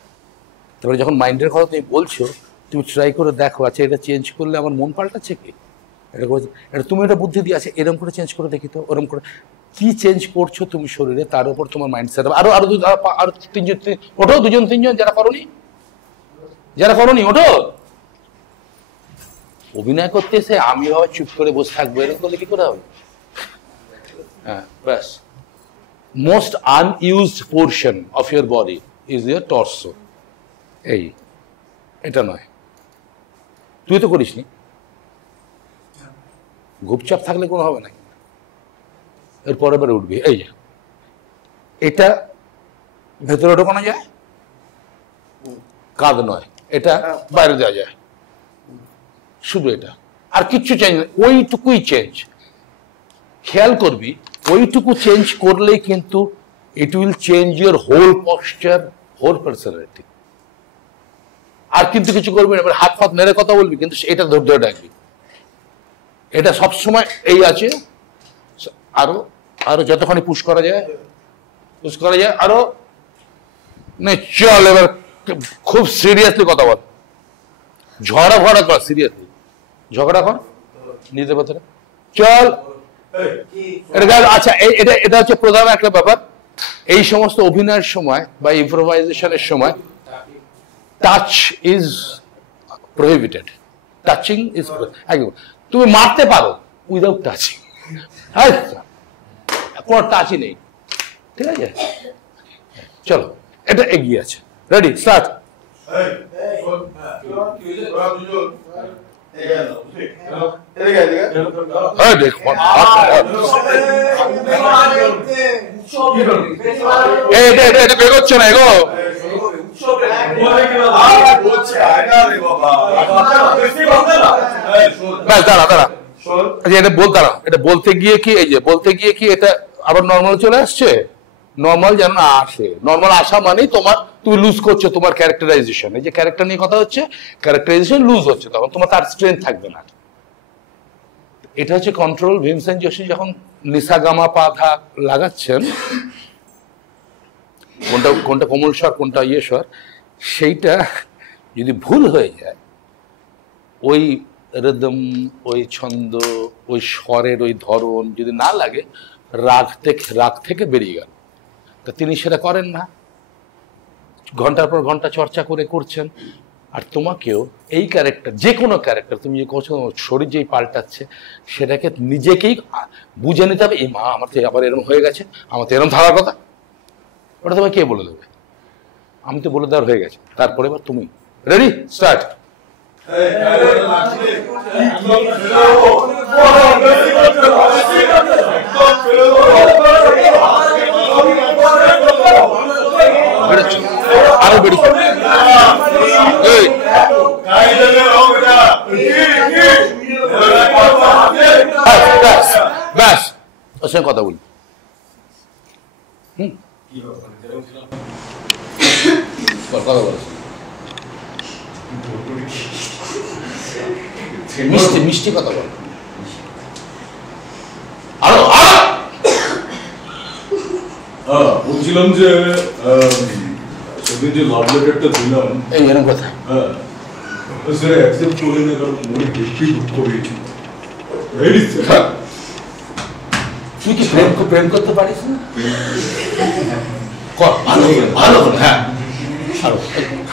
তারপরে যখন মাইন্ডের কথা তুমি বলছো, তুমি ট্রাই করে দেখো, আচ্ছা এটা চেঞ্জ করলে আমার মন পাল্টাচ্ছে কি, এটা তুমি এটা বুদ্ধি দিয়ে আছে, এরকম করে চেঞ্জ করে দেখি তো, ওরকম করে কি চেঞ্জ করছো তুমি শরীরে, তার উপর তোমার মাইন্ড সেট হবে। আরো তিনজন, ওঠো, দুজন তিনজন যারা করনি ওঠো। অভিনয় করতে এসে আমি বাবা চুপ করে বসে থাকবো, এরকম করলে কি করে হবে? হ্যাঁ, ব্যাস। Most unused portion of your body is your torso. এটা নয়, তুই তো করিসনি, ঘুপচাপ থাকলে কোনো হবে না, এর পরের বারে উঠবি। এই যে এটা ভেতরে ঢোকানো যায়, কাঁধ নয়, এটা বাইরে দেওয়া যায়, শুধু এটা, আর কিচ্ছু চেঞ্জ নেই, ওইটুকুই চেঞ্জ। খেয়াল করবি ওইটুকু চেঞ্জ করলেই কিন্তু it will change your whole posture, whole personality. আর কিন্তু কিছু করবি না, হাত ফাত মেরে কথা বলবি, কিন্তু এটা ধরে ধরে ডাকবি। এটা সবসময় এই আছে, আরো আরো যতখানি পুশ করা যায়, আরো চল। এবার খুব সিরিয়াসলি কথা বল, ঝগড়া ভরা কর, সিরিয়াসলি ঝগড়া কর নিজের ভেতরে, চল। আচ্ছা, এটা হচ্ছে প্রধান একটা ব্যাপার এই সমস্ত অভিনয়ের সময় বা ইম্প্রোভাইজেশনের সময়। Touch is prohibited, touching is, তুমি মারতে পারো উইদাউট টাচিং, কোনো টাচই নেই, ঠিক আছে? চলো, এটা এগিয়ে আছে, রেডি, স্টার্ট। এটা বেরোচ্ছে না এগো, দাঁড়া, এটা বলতে গিয়ে কি, এই যে বলতে গিয়ে কি এটা আবার নর্মাল চলে আসছে? নর্মাল যেন না আসে, নর্মাল আসা মানেই তুমি লুজ করছো তোমার ক্যারেক্টারাইজেশন। এই যে ক্যারেক্টার নিয়ে কথা হচ্ছে, ক্যারেক্টারাইজেশন লুজ হচ্ছে, তখন তোমার তার স্ট্রেংথ থাকবে না। এটা হচ্ছে কন্ট্রোল। ভীমসেন যোশী যখন নিসা গামা পা ধা লাগাচ্ছেন, কোনটা কোমল স্বর কোনটা ইয়ে স্বর, সেইটা যদি ভুল হয়ে যায়, ওই রিদম, ওই ছন্দ, ওই স্বরের ওই ধরন যদি না লাগে, রাগ থেকে বেরিয়ে গেল। তা তিনি সেটা করেন না, ঘন্টার পর ঘন্টা চর্চা করছেন। আর তোমাকেও এই ক্যারেক্টার, যে কোনো ক্যারেক্টার তুমি যে করছো, শরীর যেই পাল্টাচ্ছে, সেটাকে নিজেকেই বুঝে নিতে হবে। এই মা, আমার তো আবার এরকম হয়ে গেছে, আমার তো এরকম থাকার কথা। ওটা তোমায় কে বলে দেবে? আমি তো বলে দেওয়ার হয়ে গেছে। তারপরে এবার তুমি রেডি, স্টার্ট। আরো বেড়ি, ব্যাস, ওর সঙ্গে কথা বলি। কথা বলো, মিষ্টি মিষ্টি কথা বল, আরো বলছিলাম যে সেদিন যে লাভ লেটারটা দিলাম, এই এরকম কথা, সেটা অ্যাকসেপ্ট করে না, কারণ মনে বেশি দুঃখ হয়েছিল। তুই কি প্রেম করতে পারিস না? ভালো করে, হ্যাঁ, আরো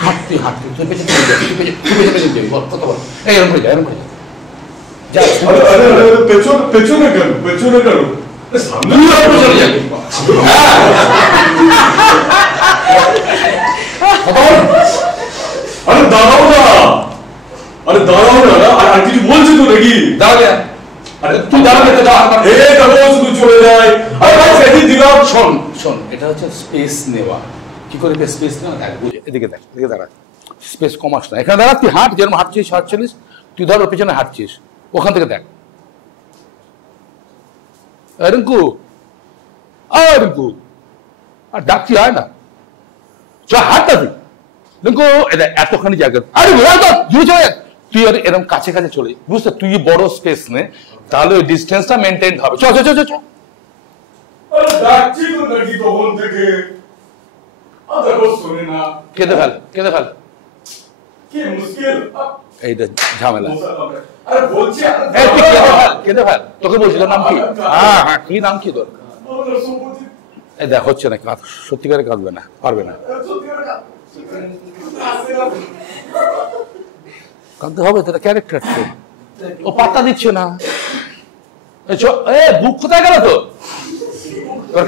হাঁটতে হাঁটতে তুই পেছনে যাবি, কথা বল, এরকম করে যা, এরকম করে যা, পেছনে কেন, পেছনে কেন, সামনে চলে যাবি। আরে দাঁড়াও না, আরে দাঁড়াও না, আর কিছু বলছি তো নাকি? দাঁড়াবে, আরে তুই দাঁড়াবে, শুধু চলে যায়। আরে ভাই সেদিন দিলাম, শোন, এটা হচ্ছে স্পেস নেওয়া। কি করে স্পেস নেওয়া? দেখ, বুঝে, এদিকে দেখ, এদিকে দাঁড়া, স্পেস কমাস না, এখানে দাঁড়া, তুই হাঁট, যেরকম হাঁটছিস 48, তুই ধর ওর পেছনে হাঁটছিস, ওখান থেকে দেখ। রিঙ্কু, রিঙ্কু, আর ডাকছি হয় না, চ হাঁটটা তুই রিঙ্কু, এটা এতখানি জায়গা, আরে জুড়ে চলে যাক, তুই আর এরকম কাছে কাছে চলে যাই, বুঝতে, তুই বড় স্পেস নে, তাহলে ওই ডিস্টেন্সটা মেনটেন হবে। চ চ চ চ, ডাকছি তো নাকি তখন থেকে, শোনে না, কেঁদে ফেল, কেঁদে ফেল, কি মুশকিল এইটা ঝামেলা। আরে বলছি, কেঁদে ফেল, তোকে বলছিল নাম কি? হ্যাঁ হ্যাঁ, কি নাম কি তোর? এই দেখ, হচ্ছে না, সত্যিকারে কাঁদবে না, পারবে না, কাঁদতে হবে, তোর ক্যারেক্টার তো, ও পাত্তা দিচ্ছে না। বুক কোথায় গেল তো তোর?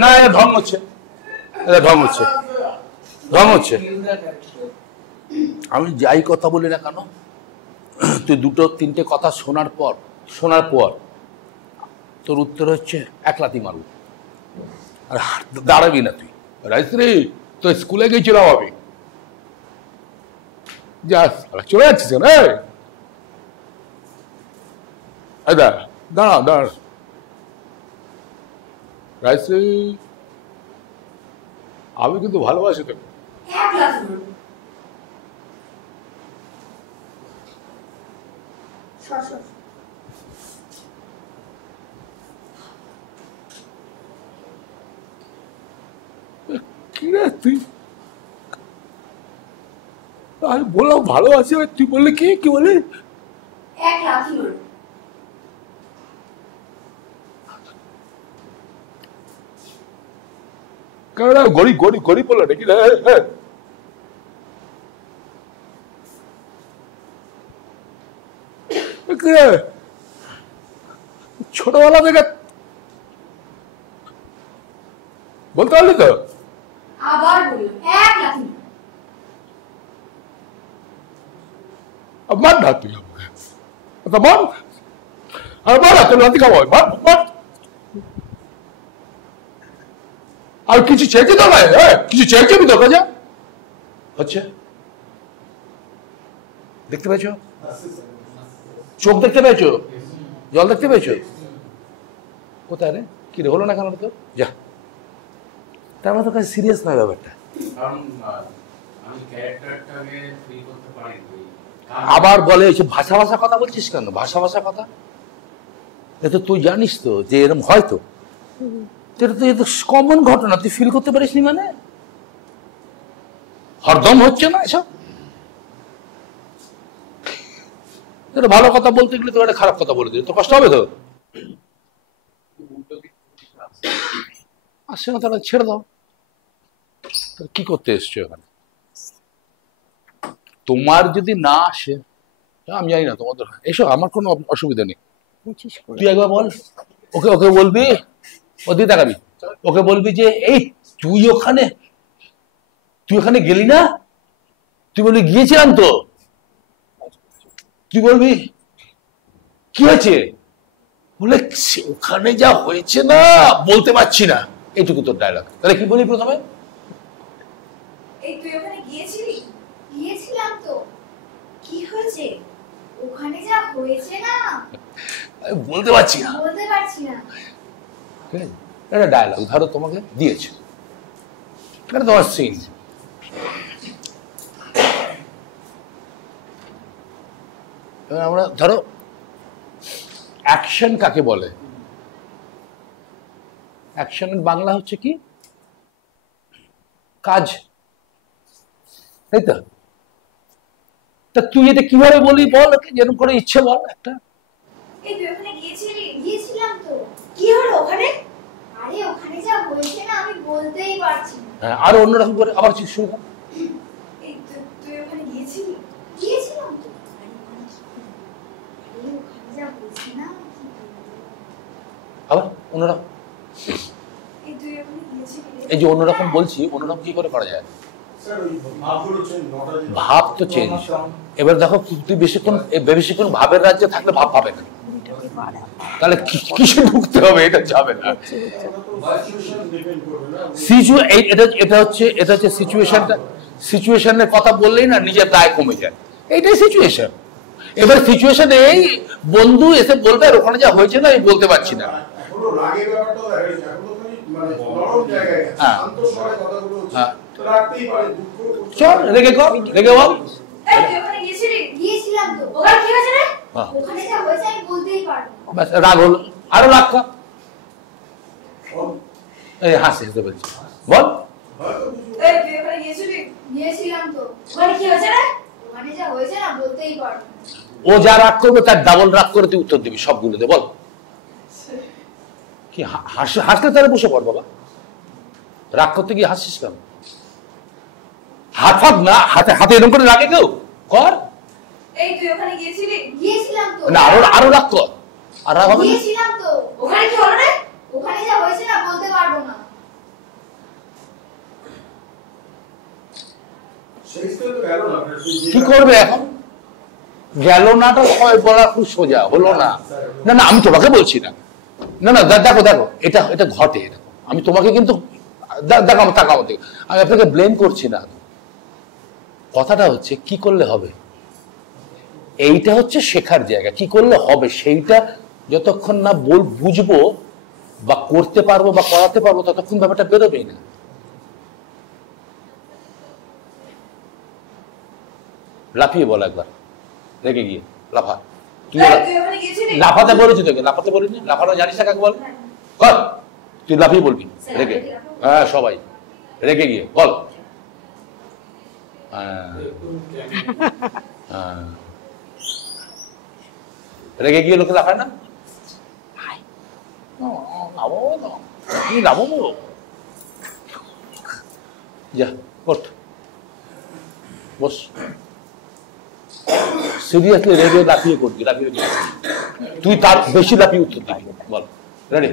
না, ঢং হচ্ছে, ঢং হচ্ছে, ঢং হচ্ছে, আমি যাই কথা বলি না কেন, তুই দুটো তিনটে কথা শোনার পর তোর উত্তর হচ্ছে এক লাথি মারব, আর দাঁড়াবি না তুই। রাজশ্রী তো স্কুলে গেছিলাম আমি, যা চলে যাচ্ছিস না, দাঁড়া দাঁড়া। রাজশ্রী আমি কিন্তু ভালোবাসি তোকে। কি রে তুই, আমি বললাম ভালোবাসি, তুই বললি কি বললি? এক লাথি মারব। কেন গরিব বললো নাকি? ছোটবেলা থেকে বলতে পারলি তো? আবার বললাম এক লাথি মার না তুই আমাকে, মার আর মার, তোর লাথি খাওয়া হয়, মার। আর কিছু চেয়েছি তো ভাই, কিছু চেয়েছি আমি তোর কাছে? হচ্ছে দেখতে পেয়েছো? চোখ দেখতে পেয়েছো? জল দেখতে পেয়েছো? কোথায় রে? কি রে হলো না কেন তো? যা, তার মানে তোর কাছে সিরিয়াস নয় ব্যাপারটা। আবার বলে ভাষা কথা বলছিস কেন? ভাষা কথা এটা তুই জানিস তো যে এরকম হয়তো, এটা তো কমন ঘটনা, তুই ফিল করতে পারিস নি মানে? হরদম হচ্ছে না এসব? এটা ভালো কথা বলতে গেলে তো একটা খারাপ কথা বলে দিলে তো কষ্ট হবে তো। আসছে না তাহলে ছেড়ে দাও, কি করতে এসছো এখানে? তোমার যদি না আসে, আমি জানি না তোমাদের এসো, আমার কোনো অসুবিধা নেই। তুই একবার বল, ওকে বলবি, ও দিয়ে দেখাবি, ওকে বলবি যে এই তুই ওখানে গেলি না? তুই বলবি গিয়েছিলাম তো। তুই বলবি কি হয়েছে? বলে ওখানে যা হয়েছে না বলতে পারছি না, এইটুকু তোর ডায়লগ। তাহলে কি বলি প্রথমে? এই তুই ওখানে গিয়েছিলি? গিয়েছিলাম তো। কি হয়েছে? ওখানে যা হয়েছে না বলতে পারছি না। এটা ডায়লগ ধরো তোমাকে দিয়েছে, এটা তোমার সিন। আমরা ধরো অ্যাকশন কাকে বলে? অ্যাকশনের বাংলা হচ্ছে কি? কাজ, তাই তো? তা তুই এটা কিভাবে বলি বল, যেরকম করে ইচ্ছে বল একটা। এই তুই ওখানে গিয়েছিলি? গিয়েছিলাম তো। কি হলো ওখানে? আরে ওখানে যা হয়েছে না আমি বলতেই পারছি না। হ্যাঁ, আরো অন্যরকম করে আবার শুরু কর। এই তুই ওখানে গিয়েছিলি? গিয়েছিলাম তো। আরে ওখানে যা হয়েছে না আবার অন্যরকম। এই তুই ওখানে গিয়েছিলি? এই যে অন্যরকম বলছি, অন্যরকম কি করে করা যায়? ভাব তো চেঞ্জ। এবার দেখো তুই বেশিক্ষণ ভাবের রাজ্যে থাকলে ভাব পাবে না, তাহলে কিসে ঢুকতে হবে? এটা যাবে না। এটা হচ্ছে সিচুয়েশনের কথা বললেই না নিজের দায় কমে যায়, এইটাই সিচুয়েশন। এবার সিচুয়েশন এই বন্ধু এসে বলবে আর ওখানে যা হয়েছে না আমি বলতে পারছি না। চল রেগে বল। রাগ হলো, আরো রাগ কর। হাসি হেসে বলছি, বল। ও যা রাগ করবে তার ডাবল রাগ করে তুই উত্তর দিবি সবগুলোতে, বল। কি হাসলে তারা বসে পড় বাবা, রাগ করতে গিয়ে হাসিস কেন? হাত ফাঁক না, হাতে এরকম করে রাগে কেউ কর। এই তুই ওখানে গিয়েছিলি? গিয়েছিলাম তো। না আরো রাগ কর, আর রাগ হবে না। গিয়েছিলাম তো। ওখানে কি হলো রে? ওখানে যা হয়েছে না বলতে পারবো না। কি করবে এখন? গেল নাটা বলা খুব সোজা, হলো না। না না, আমি তোমাকে বলছি না, না না, দেখো দেখো, এটা এটা ঘটে, এরকম। আমি তোমাকে কিন্তু দেখো, তাকাও দিকে, আমি আপনাকে ব্লেম করছি না। কথাটা হচ্ছে কি করলে হবে, এইটা হচ্ছে শেখার জায়গা। কি করলে হবে সেইটা যতক্ষণ না বুঝবো বা করতে পারবো বা করাতে পারবো, ততক্ষণ ব্যাপারটা বেরোবেই না। লাফিয়ে বল একবার, রেগে গিয়ে লাফা। তুই লাফাতে বলেছি তোকে, লাফাতে বলিনি? লাফানো জানিস না কাকে বল? কর, তুই লাফিয়ে বলবি রেগে। হ্যাঁ, সবাই রেগে গিয়ে বল। রেগে গিয়ে লোকে লাফায় না? যা ওঠ, বস। সিরিয়াসলি রেগে লাফিয়ে করবি, লাফিয়ে তুই তার বেশি লাফিয়ে উত্তর দিবি। বল, রেডি?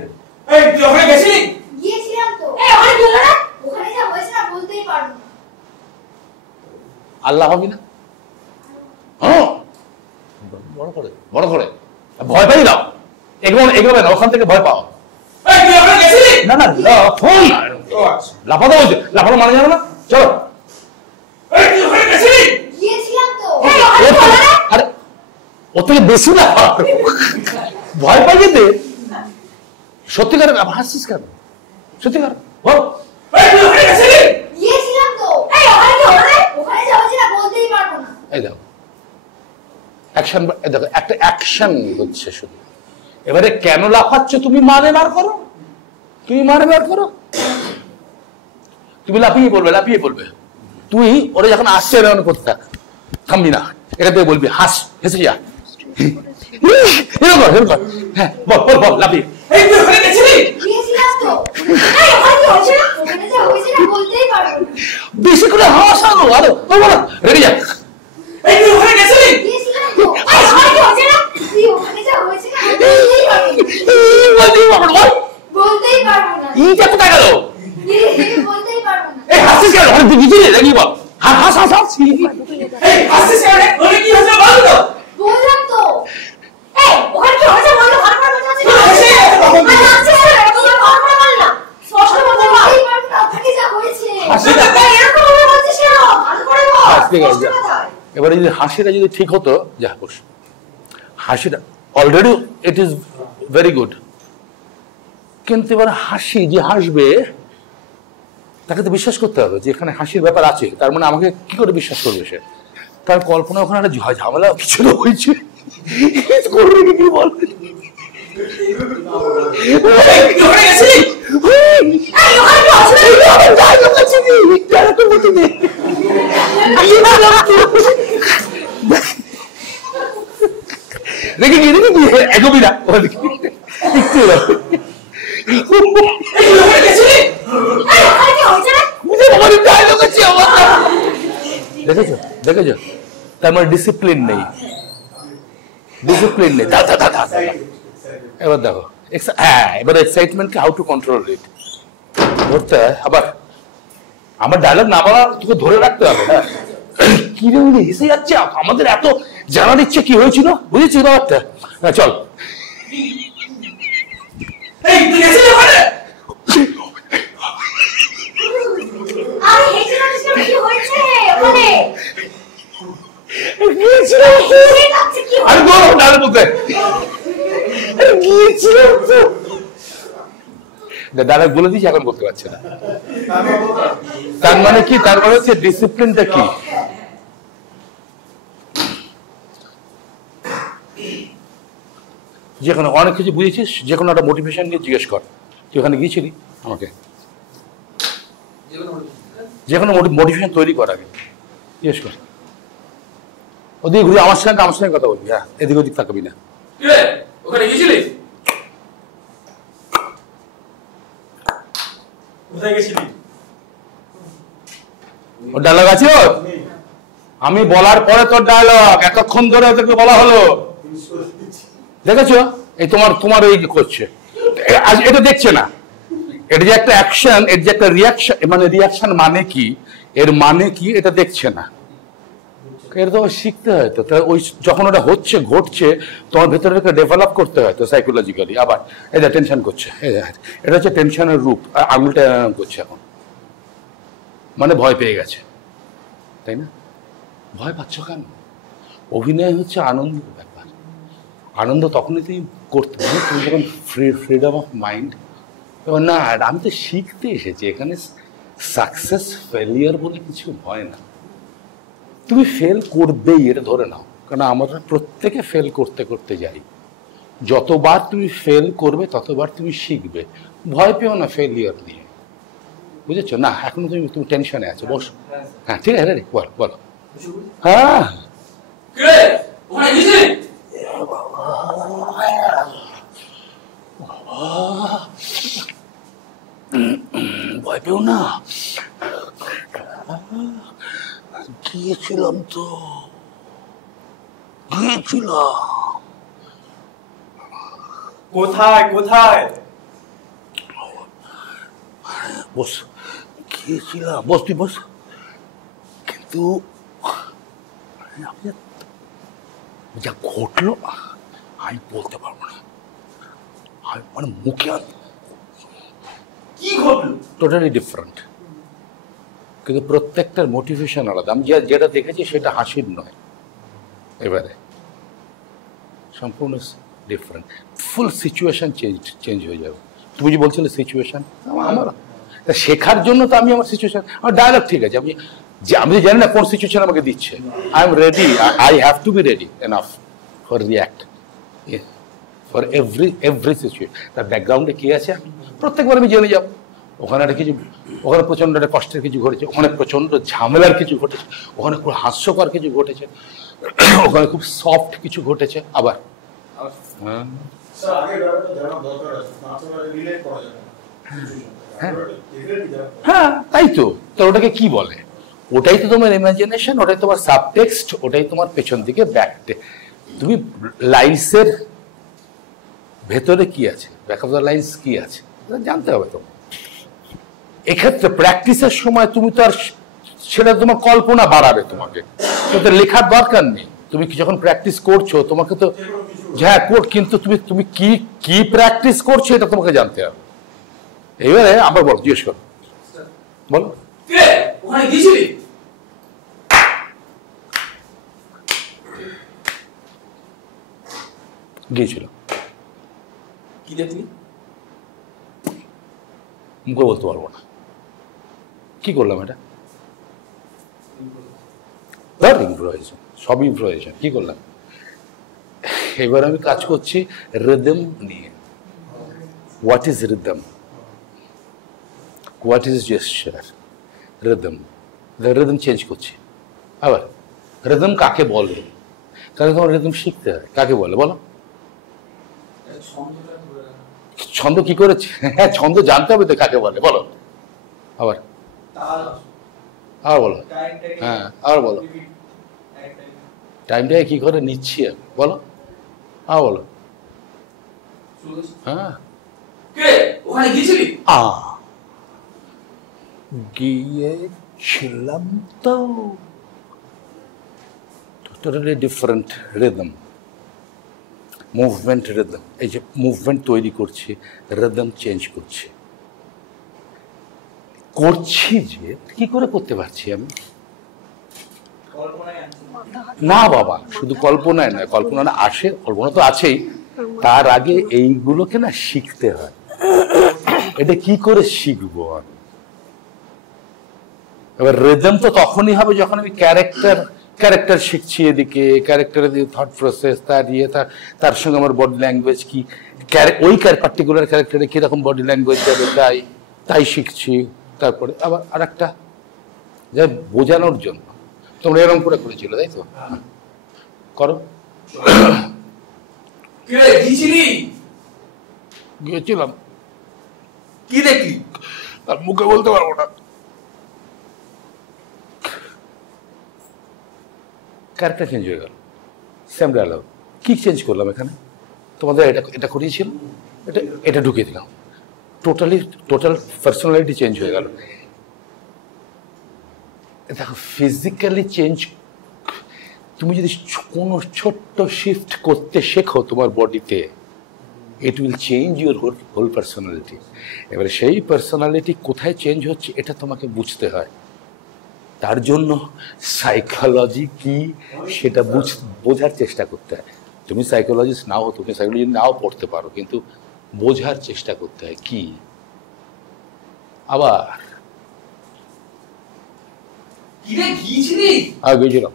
আল্লাহ হবি না? হ্যাঁ, বড় করে বড় করে ভয় পাই দাও, এগোবে না, ওখান থেকে ভয় পাও। না না, লাফাতে বলছে, লাফানো মানে যাবে না। চলো, আরে ওর থেকে বেশি না ভয় পাই যেতে। সত্যিকার হাসছিস কেন? সত্যিকার বল। এই দেখো অ্যাকশন, দেখো একটা অ্যাকশন হচ্ছে শুধু। এবারে কেন লাফাচ্ছ তুমি? মানে বার করো, তুমি মানে বার করো। তুমি লাফিয়ে বলবে, লাফিয়ে বলবে। তুই ওরা যখন আসছে এমন করতে থাক, থামবি না, এটা তুই বলবি, হাস, হেসে যা, এরকম এরকম। হ্যাঁ, বল বল বল, লাফিয়ে। বেশি করে হাসা, আরো বলো, রেডি যা। এবারে যদি হাসিটা যদি ঠিক হতো, যা বস, হাসিটা already it is very good, কিন্তু এবার হাসি যে হাসবে তাকে তো বিশ্বাস করতে হবে যে এখানে হাসির ব্যাপার আছে। তার মানে আমাকে কি করে বিশ্বাস করবে সে? তার কল্পনা ওখানে একটা ঝামেলা কিছু হয়েছে, করবে কি বল? রেখে গিয়ে রেখে গিয়ে এগোবি না, দেখেছো দেখেছো? তার মানে ডিসিপ্লিন নেই, ডিসিপ্লিন নেই। এবার দেখো, হ্যাঁ, এবার এক্সাইটমেন্টকে হাউ টু কন্ট্রোল ইট ধরতে হয়। আবার আমার ডায়লগ না বলা তোকে ধরে রাখতে হবে। হ্যাঁ, কি রে উনি হেসে যাচ্ছে, আমাদের এত জানার ইচ্ছে কি হয়েছিল, বুঝেছিস ব্যাপারটা? হ্যাঁ, চল। ডায়লগ বলে দিয়েছি, এখন বলতে পারছে না। তার মানে কি? তার মানে হচ্ছে ডিসিপ্লিনটা কি? যেখানে অনেক কিছু বুঝেছিস, যে কোনো একটা মোটিভেশন নিয়ে জিজ্ঞেস কর। তুই ওখানে গিয়েছিলি আমাকে, যে কোনো মোটিভেশন তৈরি কর, আগে জিজ্ঞেস কর। ওদিকে ঘুরে আমার সঙ্গে কথা বলবি। হ্যাঁ, এদিক ওদিক থাকবি না। ওখানে গিয়েছিলি? কোথায় গেছিলি? ওর ডায়লগ আছে ওর? আমি বলার পরে তোর ডায়লগ এতক্ষণ ধরে ওদেরকে বলা হলো, দেখেছো? এই তোমার এই করছে, এটা দেখছে না। এটা যে একটা অ্যাকশন, এটা যে একটা রিয়াকশন, মানে রিয়াকশন মানে কি, এর মানে কি এটা দেখছে না, এটা তো শিখতে হয় তো। ওই যখন ওটা হচ্ছে ঘটছে তোমার ভেতরে ডেভেলপ করতে হয় তো সাইকোলজিক্যালি। আবার এটা টেনশন করছে, এটা হচ্ছে টেনশনের রূপ, আঙুলটা করছে এখন, মানে ভয় পেয়ে গেছে, তাই না? ভয় পাচ্ছ কেন? অভিনয় হচ্ছে আনন্দের ব্যাপার। আনন্দ তখনই তুমি করতে পারো তুমি যখন ফ্রিডম অফ মাইন্ড। না, আমি তো শিখতে এসেছি, এখানে সাকসেস ফেলিয়ার বলে কিছু হয় না। তুমি ফেল করবেই, এটা ধরে নাও, কারণ আমরা প্রত্যেকে ফেল করতে করতে যাই। যতবার তুমি ফেল করবে ততবার তুমি শিখবে। ভয় পেও না ফেলিয়ার নিয়ে, বুঝেছো? না এখন তুমি টেনশনে আছো, বসো। হ্যাঁ ঠিক আছে, রেডি, বলো বলো। হ্যাঁ ভয় পেও না, গিয়েছিলাম তো, গিয়েছিলাম। কোথায় কোথায়? বস, গিয়েছিলাম, বস তুই বস। কিন্তু যা ঘটলো আমি বলতে পারবো না, মানে মুখে কি ঘটলো? টোটালি ডিফারেন্ট, কিন্তু প্রত্যেকটার মোটিভেশন আলাদা। আমি যেটা দেখেছি সেটা হাসির নয়, এবারে সম্পূর্ণ ডিফারেন্ট, ফুল সিচুয়েশন চেঞ্জ হয়ে যাবে। তুমি যে বলছিলে সিচুয়েশন, আমার শেখার জন্য তো আমি আমার সিচুয়েশন, আমার ডায়ালগ ঠিক আছে, আমি জানি না কোন সিচুয়েশন আমাকে দিচ্ছে। I am ready, I have to be ready enough for react for every situation. তার ব্যাকগ্রাউন্ডে কি আছে প্রত্যেকবার আমি জেনে যাবো। ওখানে একটা কিছু, ওখানে প্রচণ্ড একটা কষ্টের কিছু ঘটেছে, ওখানে প্রচণ্ড ঝামেলার কিছু ঘটেছে, ওখানে খুব হাস্যকর কিছু ঘটেছে, ওখানে খুব সফট কিছু ঘটেছে। আবার হ্যাঁ তাই তো, তো ওটাকে কি বলে? ওটাই তো তোমার ইমাজিনেশন, ওটাই তোমার সাবটেক্সট, ওটাই তোমার পেছন দিকে ব্যাকটে। তুমি লাইন্সের ভেতরে কি আছে, ব্যাক অফ দ্য লাইন্স কি আছে জানতে হবে তোমার। এক্ষেত্রে প্র্যাকটিসের সময় তুমি তো আর সেটা তোমার কল্পনা বাড়াবে, তোমাকে তো লেখার দরকার নেই। তুমি যখন প্র্যাকটিস করছো তোমাকে তো হ্যাঁ কিন্তু তুমি কি কি প্র্যাকটিস করছো এটা তোমাকে জানতে হবে। এবারে আবার বলো, জিজ্ঞেস করো, বলো ওখানে গিয়েছিলি? গিয়েছিল। কি দেখলি? মুখে বলতে পারবো না। কি করলাম এটা? ইমপ্রোভাইজেশন, সব ইমপ্রোভাইজেশন। কি করলাম? এবার আমি কাজ করছি রিদম নিয়ে। What is rhythm, what is gesture, rhythm, rhythm change করছি। আবার রিদম কাকে বলে, তাহলে তোমার রিদম শিখতে হয়। কাকে বলে বলো? ছন্দ কি করেছে? হ্যাঁ ছন্দ জানতে হবে তো কাকে বলে, বলো আবার, আবার বলো। হ্যাঁ আবার বলো, টাইমটাকে কি করে নিচ্ছি আমি, বলো আবার বলো। হ্যাঁ ওখানে গিয়েছিলি? গিয়েছিলাম তো। Totally different rhythm, movement rhythm. এই যে মুভমেন্ট তৈরি করছি, রিদম চেঞ্জ করছি, করছি যে কি করে করতে পারছি আমি? না বাবা, শুধু কল্পনায় নয়, কল্পনা না আসে, কল্পনা তো আছেই, তার আগে এইগুলোকে না শিখতে হয়। এটা কি করে শিখবো আমি? এবার রিদম তো তখনই হবে যখন আমি ক্যারেক্টার শিখছি, এদিকে ক্যারেক্টারের দিকে থট প্রসেস, তার ইয়ে, তার সঙ্গে আমার বডি ল্যাঙ্গুয়েজ কি, ওই পার্টিকুলার ক্যারেক্টারে কিরকম বডি ল্যাঙ্গুয়েজ যাবে তাই শিখছি। তারপরে আবার আর একটা যা বোঝানোর জন্য তোমরা এরকম করে করেছিল, তাই তো? করো। গিয়েছিলাম। কি দেখলি? আর মুখে বলতে পারবো না। ক্যারেক্টার চেঞ্জ হয়ে গেল, সেম ডায়লগ। কি চেঞ্জ করলাম এখানে? তোমাদের এটা করিয়েছিল, এটা ঢুকিয়ে দিলাম, টোটাল পার্সোনালিটি চেঞ্জ হয়ে গেল। দেখো ফিজিক্যালি চেঞ্জ, তুমি যদি কোনো ছোট্ট শিফট করতে শেখো তোমার বডিতে, it will change your whole personality. এবারে সেই পার্সোনালিটি কোথায় চেঞ্জ হচ্ছে এটা তোমাকে বুঝতে হয়। তার জন্য সাইকোলজি কি সেটা বোঝার চেষ্টা করতে হয়। তুমি সাইকোলজিস্ট নাও, তুমি সাইকোলজি নাও পড়তে পারো, কিন্তু বোঝার চেষ্টা করতে হয় কি। আবার গেছিলাম,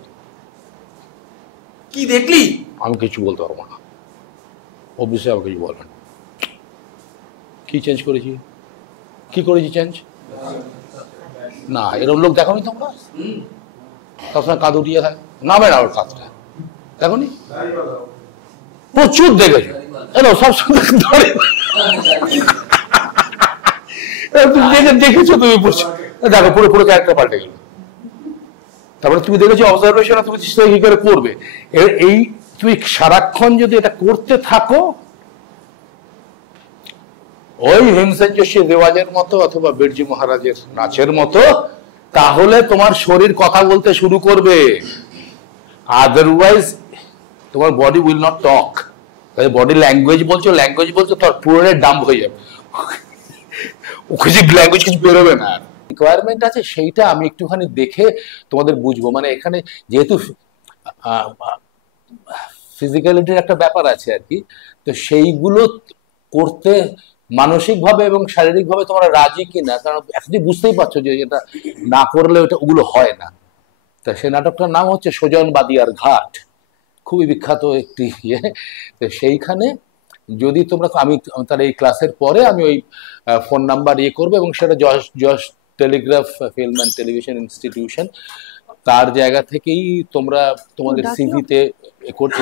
কি দেখলি? আমি কিছু বলতে পারবো না, ও বিষয়ে আমাকে কিছু বলবেন। কি চেঞ্জ করেছি, কি করেছি চেঞ্জ? না এরকম লোক দেখো নি তোমরা, সবসময় কাঁধ উঠিয়ে থাকে, নামে না ওর কাঁধটা, দেখো নি? প্রচুর দেখেছো, সবসময় দেখেছো তুমি, দেখো পুরো পুরো ক্যারেক্টার পাল্টে গেল। তারপরে তুমি দেখেছো অবজারভেশন, তুমি চেষ্টা কি করে করবে। এই তুমি সারাক্ষণ যদি এটা করতে থাকো, ওই হিমসেঞ্জস্বী রেওয়াজের মতো অথবা বিরজু মহারাজের নাচের মতো, তাহলে তোমার শরীর কথা বলতে শুরু করবে। আদারওয়াইজ তোমার body will not talk. Body language বলছো তোর পুরো ডাম্প হয়ে যাবে, ল্যাঙ্গুয়েজ কিছু বেরোবে না। রিকোয়ারমেন্ট আছে সেইটা আমি একটুখানি দেখে তোমাদের বুঝবো। মানে এখানে যেহেতু ফিজিক্যালিটির একটা ব্যাপার আছে আর কি, তো সেইগুলো করতে মানসিকভাবে এবং শারীরিকভাবে তোমরা রাজি কিনা, কারণ এখনই বুঝতেই পারছো যে এটা না করলে ওগুলো হয় না। তা সেই নাটকটার নাম হচ্ছে সুজন বাদিয়ার ঘাট, খুবই বিখ্যাত একটি ইয়ে। তো সেইখানে যদি তোমরা, আমি তাহলে এই ক্লাসের পরে আমি ওই ফোন নাম্বার ইয়ে করবো, এবং সেটা যশ Telegraph film and Television Institution, তার জায়গা থেকেই তোমরা তোমাদের সিভিতে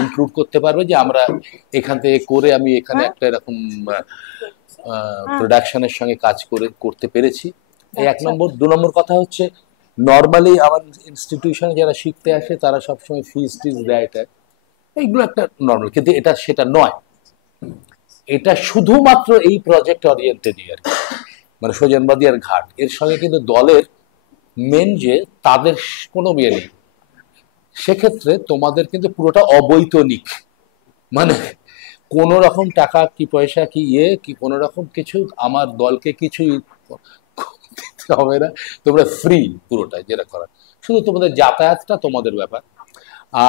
ইনক্লুড করতে পারবে যে আমরা এখান থেকে করে আমি এখানে একটা এরকম প্রোডাকশনের সঙ্গে কাজ করতে পেরেছি। এই 1 নম্বর। 2 নম্বর কথা হচ্ছে, নর্মালি আমার ইনস্টিটিউশনে যারা শিখতে আসে তারা সবসময় ফিজ টিজ দেয়, এটা এইগুলো একটা নর্মাল, কিন্তু এটা সেটা নয়। এটা শুধুমাত্র এই প্রজেক্ট ওরিয়েন্টেড ইয়ার, মানে সুজন বাদিয়ার ঘাট, এর সঙ্গে কিন্তু দলের মেন যে তাদের কোনো বিয়ে নেই। সেক্ষেত্রে তোমাদের কিন্তু পুরোটা অবৈতনিক, মানে কোন রকম টাকা কি পয়সা কি কি কোনো রকম কিছু আমার দলকে কিছুই দিতে হবে না, তোমরা ফ্রি পুরোটা যেটা করার, শুধু তোমাদের যাতায়াতটা তোমাদের ব্যাপার।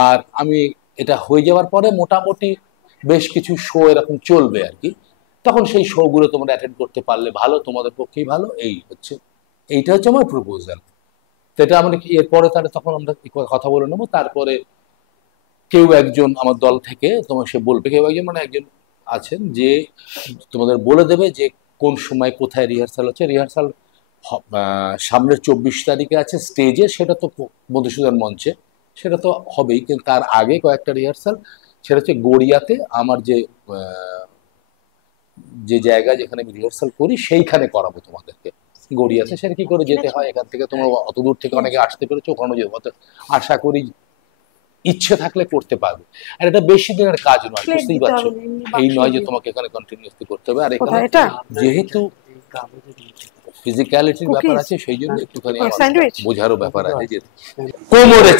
আর আমি এটা হয়ে যাওয়ার পরে মোটামুটি বেশ কিছু শো এরকম চলবে আর কি, তখন সেই শোগুলো তোমরা অ্যাটেন্ড করতে পারলে ভালো, তোমাদের পক্ষেই ভালো। এইটা হচ্ছে আমার প্রপোজাল। তো এটা আমরা এরপরে তাহলে তখন আমরা কথা বলে নেবো। তারপরে কেউ একজন আমার দল থেকে তোমার সে বলবে, কেউ একজন মানে একজন আছেন যে তোমাদের বলে দেবে যে কোন সময় কোথায় রিহার্সাল হচ্ছে। রিহার্সাল সামনের 24 তারিখে আছে স্টেজে, সেটা তো মধুসূদন মঞ্চে, সেটা তো হবেই, কিন্তু তার আগে কয়েকটা রিহার্সাল, সেটা হচ্ছে গড়িয়াতে আমার যে জায়গা যেখানে আমি রিহার্সাল করি সেইখানে করাবো তোমাদেরকে, গড়িয়াতে। সেটা কি করে যেতে হয়, এখান থেকে তোমরা অত দূর থেকে অনেকে আসতে পেরেছো, ওখানে যে আশা করি ইচ্ছে থাকলে করতে পারবে। আর এটা বেশি দিনের কাজ নয়, বুঝতেই পারছো, এই নয় যে তোমাকে এখানে কন্টিনিউসলি করতে হবে। আর এখানে যেহেতু ফিজিক্যালিটির ব্যাপার আছে, সেই জন্য একটুখানি বোঝারও ব্যাপার আছে যে কোমরে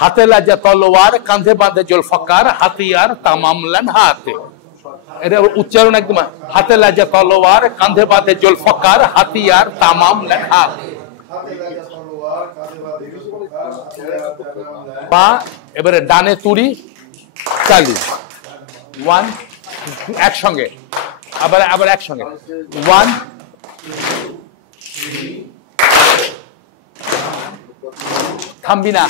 হাতে লাজা তলোয়ার, কাঁধে বাঁধে জুলফকার, হাতিয়ার তামাম লেন হাতে। এটা উচ্চারণ একদম, হাতে লাজা তলোয়ার, কাঁধে বাঁধে জুলফকার, হাতিয়ার তামাম লেন হাতে। পা এবারে ডানে তুড়ি, চালু, 1 একসঙ্গে, আবার একসঙ্গে, 1 থামবি না,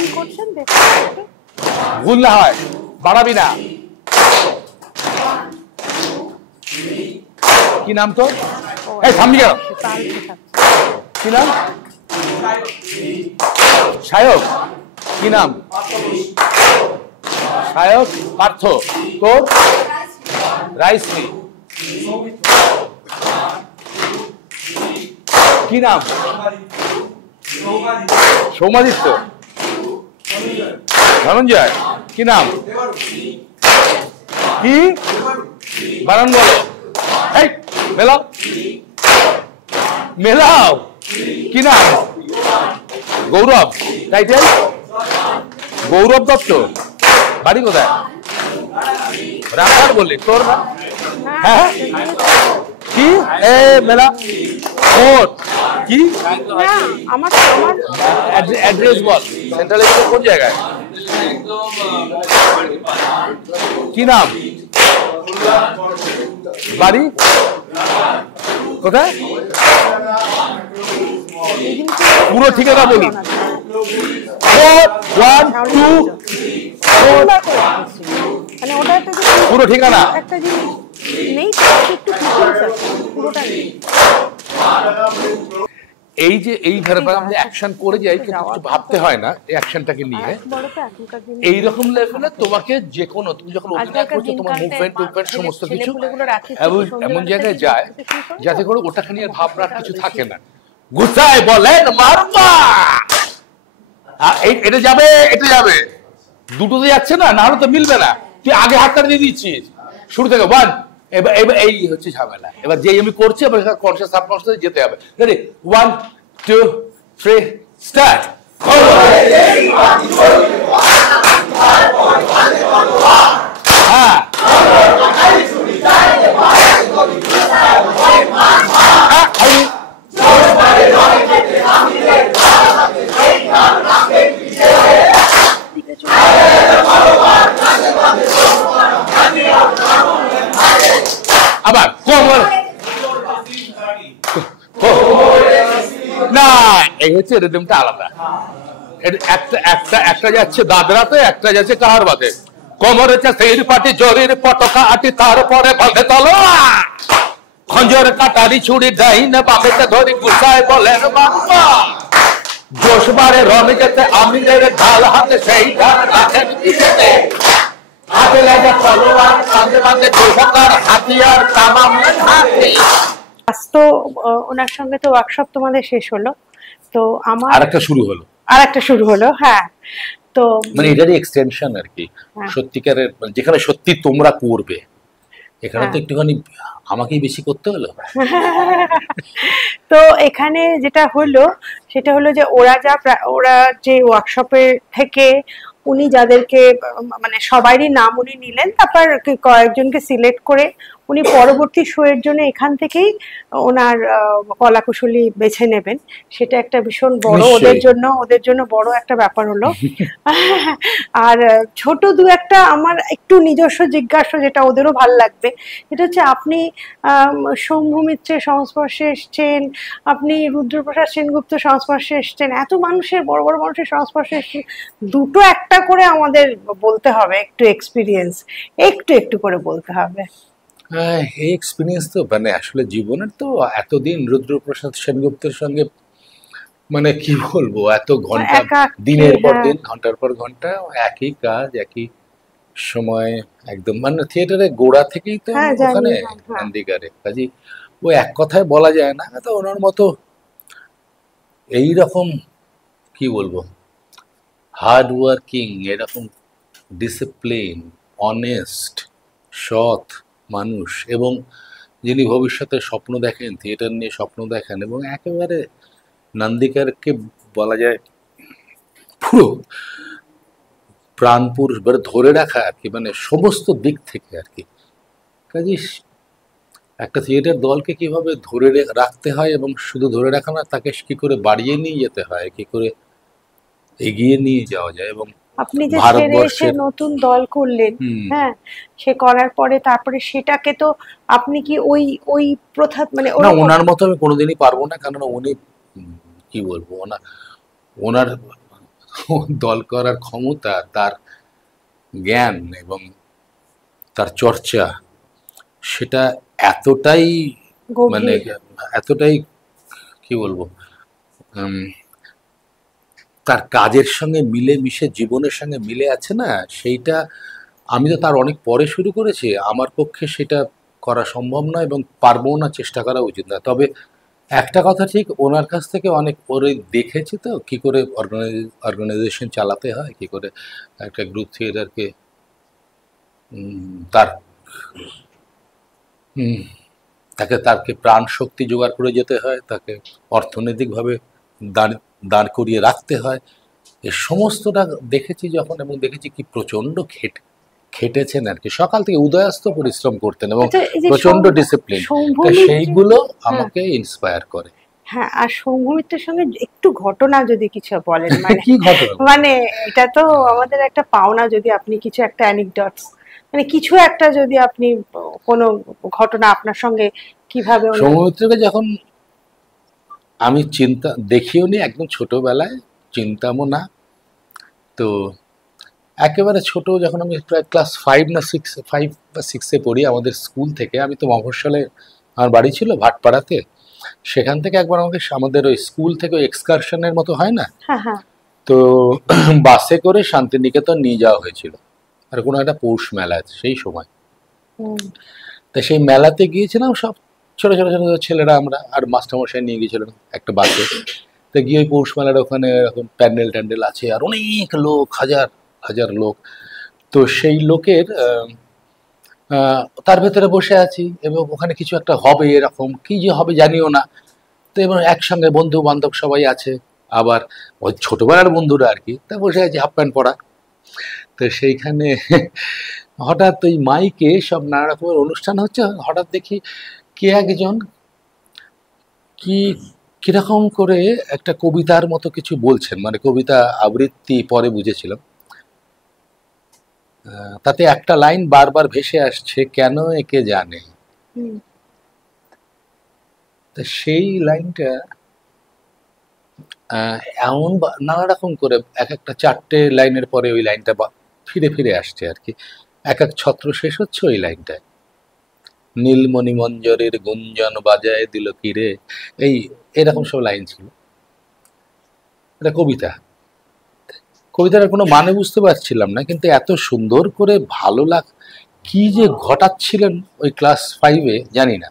ভুল না হয়, বাড়াবি না। কি নাম তো? এই থামবি কেন? কি নাম? সায়ক। কি নাম? সায়ক পার্থ। তোর? রাইসমি। কি নাম? সৌমাদিত্য, ধনঞ্জয়, কি নাম? কি বানান বলো? এই মেলাও, মেলাও। কি নাম? গৌরব। টাইটেল? গৌরব দত্ত। বাড়ি কোথায়? রাখার বললি তোর না? হ্যাঁ কি এ মেলা কোট কি আমার অ্যাড্রেস বল। সেন্ট্রাল এরিয়া কোন জায়গায়? কি নাম? বাড়ি কোথায়? পুরো ঠিকানা বলি। 4 1 2 মানে ওটা একটা পুরো ঠিকানা একটা জিনিস নেই, একটু পুরোটা নেই। এই যে এই ব্যাপারে আমরা অ্যাকশন করে যাই, কিন্তু কিছু ভাবতে হয় না এই অ্যাকশনটাকে নিয়ে। এইরকম লেভেলে তোমাকে যে কোনো, তুমি যখন অভিনয় করছো তোমার মুভমেন্ট সমস্ত কিছু এমন জায়গায় যায় যাতে করে ওটাকে নিয়ে ভাবনার কিছু থাকে না। গুছায় বলেন মারবা, এটা যাবে এটা যাবে, দুটোতে যাচ্ছে না, না হলে তো মিলবে না। তুই আগে হাতটা দিয়ে দিচ্ছিস শুরু থেকে। ওয়ান, এবার এবার এই হচ্ছে ঝামেলা। এবার যেই আমি করছি এবার কনসিয়াস সাবকনসিয়াস যেতে হবে। রেডি? 1 2 3 স্টার্ট। হ্যাঁ আবার কোমর না, এই হচ্ছে রিদমটা আলাদা। একটা একটা একটা যাচ্ছে দাদরাতে, একটা যাচ্ছে কাহারবাতে। কোমর হচ্ছে সেই পাটি জরির পটকা আটি, তারপরে বাঁধে তলোয়ার, খঞ্জর কাটারি ছুরি ডাইন বামেতে ধরি গুছায় বলেন বাবা। জোশ বারে রণ যেতে আমি দেবে ঢাল হাতে, সেই ঢাল রাখেন পিছনে, হাতে লাগে তলোয়ার, কাঁধে বাঁধে কোষাকার হাতিয়ার, তামাম হাতি। আজ তো ওনার সঙ্গে তো ওয়ার্কশপ তোমাদের শেষ হলো, তো আমার আরেকটা শুরু হলো। হ্যাঁ, তো মানে এটারই এক্সটেনশন আর কি। সত্যিকারের যেখানে সত্যি তোমরা করবে, এখানে তো একটুখানি আমাকেই বেশি করতে হলো। তো এখানে যেটা হলো সেটা হলো যে ওরা যে ওয়ার্কশপের থেকে উনি যাদেরকে মানে সবারই নাম উনি নিলেন, তারপর কয়েকজনকে সিলেক্ট করে উনি পরবর্তী শো এর জন্য এখান থেকেই ওনার কলাকুশলী বেছে নেবেন। সেটা একটা ভীষণ বড় ওদের জন্য বড় একটা ব্যাপার হলো। আর ছোট দু একটা আমার একটু নিজস্ব জিজ্ঞাসা, যেটা ওদেরও ভাল লাগবে, সেটা হচ্ছে আপনি শম্ভু মিত্রের সংস্পর্শে এসছেন, আপনি রুদ্রপ্রসাদ সেনগুপ্ত সংস্পর্শে এসছেন, এত মানুষের বড় বড় মানুষের সংস্পর্শে এসছেন, দুটো একটা করে আমাদের বলতে হবে, একটু এক্সপিরিয়েন্স একটু করে বলতে হবে। এই এক্সপিরিয়েন্স তো মানে আসলে জীবনের তো এতদিন রুদ্রপ্রসাদ সেনগুপ্তের সঙ্গে মানে কি বলবো, এত ঘন্টা দিনের পর দিন ঘন্টার পর ঘন্টা একই কাজ একই সময়, একদম মানে থিয়েটারে গোড়া থেকেই তো ওখানে নান্দিগারে কাজী ও এক কথায় বলা যায় না। তো ওনার মতো এইরকম কি বলবো হার্ড ওয়ার্কিং, এরকম ডিসিপ্লিন, অনেস্ট, সৎ মানুষ, এবং যিনি ভবিষ্যতে স্বপ্ন দেখেন, থিয়েটার নিয়ে স্বপ্ন দেখেন, এবং একেবারে নান্দিকারকে বলা যায় পুরো প্রাণপুর ধরে রাখা আর কি, মানে সমস্ত দিক থেকে আর কি। কাজে একটা থিয়েটার দলকে কিভাবে ধরে রাখতে হয়, এবং শুধু ধরে রাখা না, তাকে কি করে বাড়িয়ে নিয়ে যেতে হয়, কি করে এগিয়ে নিয়ে যাওয়া যায়। এবং আপনি যে ছেড়ে এসে নতুন দল করলেন, হ্যাঁ, সে করার পরে তারপরে সেটাকে তো আপনি কি ওই প্রথা মানে না, ওনার মতো আমি কোনোদিনই পারবো না, কারণ উনি কি বলবো, ওনার দল করার ক্ষমতা, তার জ্ঞান এবং তার চর্চা, সেটা এতটাই মানে এতটাই কি বলবো, তার কাজের সঙ্গে মিলে মিশে জীবনের সঙ্গে মিলে আছে না, সেইটা আমি তো তার অনেক পরে শুরু করেছি। আমার পক্ষে সেটা করা সম্ভব নয় এবং পারবো না, চেষ্টা করা উচিত না। তবে একটা কথা ঠিক, ওনার কাছ থেকে অনেক ওরে দেখেছি তো কি করে অর্গানাইজেশন চালাতে হয়, কি করে একটা গ্রুপ থিয়েটারকে তার তাকে প্রাণ শক্তি জোগাড় করে যেতে হয়, তাকে অর্থনৈতিকভাবে দাঁড় দাঁড় করিয়ে রাখতে হয়, এই সমস্তটা দেখেছি যখন, এবং দেখেছি কি প্রচণ্ড খেটেছেন আর কি, সকাল থেকে উদয়াস্ত পরিশ্রম করতেন এবং প্রচণ্ড ডিসিপ্লিন, সেইগুলো আমাকে ইন্সপায়ার করে। হ্যাঁ, আর সৌম্যমিত্রের সঙ্গে একটু ঘটনা যদি কিছু বলেন, মানে কি ঘটনা? মানে এটা তো আমাদের একটা পাওনা, যদি আপনি কিছু একটা অ্যানেকডটস, মানে কিছু একটা যদি আপনি কোনো ঘটনা আপনার সঙ্গে কিভাবে। সৌম্যমিত্রকে যখন আমি দেখিও নি, একদম ছোটবেলায়, চিন্তামও না, তো একেবারে ছোট যখন আমি প্রায় ক্লাস 5 বা 6-এ পড়ি, আমাদের স্কুল থেকে, আমি তো মফস্বলে আমার বাড়ি ছিল ভাটপাড়াতে, সেখান থেকে একবার আমাদের ওই স্কুল থেকে ওই এক্সকারশনের মতো হয় না, তো বাসে করে শান্তিনিকেতন নিয়ে যাওয়া হয়েছিল, আর কোনো একটা পৌষ মেলা সেই সময়, তা সেই মেলাতে গিয়েছিলাম সব ছোট ছোট ছোট ছেলেরা আমরা, আর মাস্টারমশাই নিয়ে গিয়েছিলেন একটা বাসে, তো গিয়ে ওই পৌষ মেলার ওখানে এরকম প্যান্ডেল আছে, আর অনেক লোক, হাজার হাজার লোক, তো সেই লোকের তার ভেতরে বসে আছি, এবং ওখানে কিছু একটা হবে, এরকম কি যে হবে জানিও না, তো এবার একসঙ্গে বন্ধু বান্ধব সবাই আছে, আবার ওই ছোটবেলার বন্ধুরা আর কি, তা বসে আছি হাফ প্যান্ট পরা, তো সেইখানে হঠাৎ ওই মাইকে সব নানা রকমের অনুষ্ঠান হচ্ছে, হঠাৎ দেখি কে একজন কিরকম করে একটা কবিতার মতো কিছু বলছেন, মানে কবিতা আবৃত্তি, পরে বুঝেছিলাম, তাতে একটা লাইন বারবার ভেসে আসছে, কেন একে জানে, তো সেই লাইনটা এমন নানা রকম করে এক একটা 4টে লাইনের পরে ওই লাইনটা ফিরে ফিরে আসছে আর কি, এক ছত্র শেষ হচ্ছে ওই লাইনটায়, নীলমণি মঞ্জরের গুঞ্জন বাজায় দিল কিরে, এরকম সব লাইন ছিল, এটা কবিতার কোনো মানে বুঝতে পারছিলাম না, কিন্তু এত সুন্দর করে ভালো কি যে ঘটাচ্ছিলেন ওই ক্লাস 5-এ জানি না।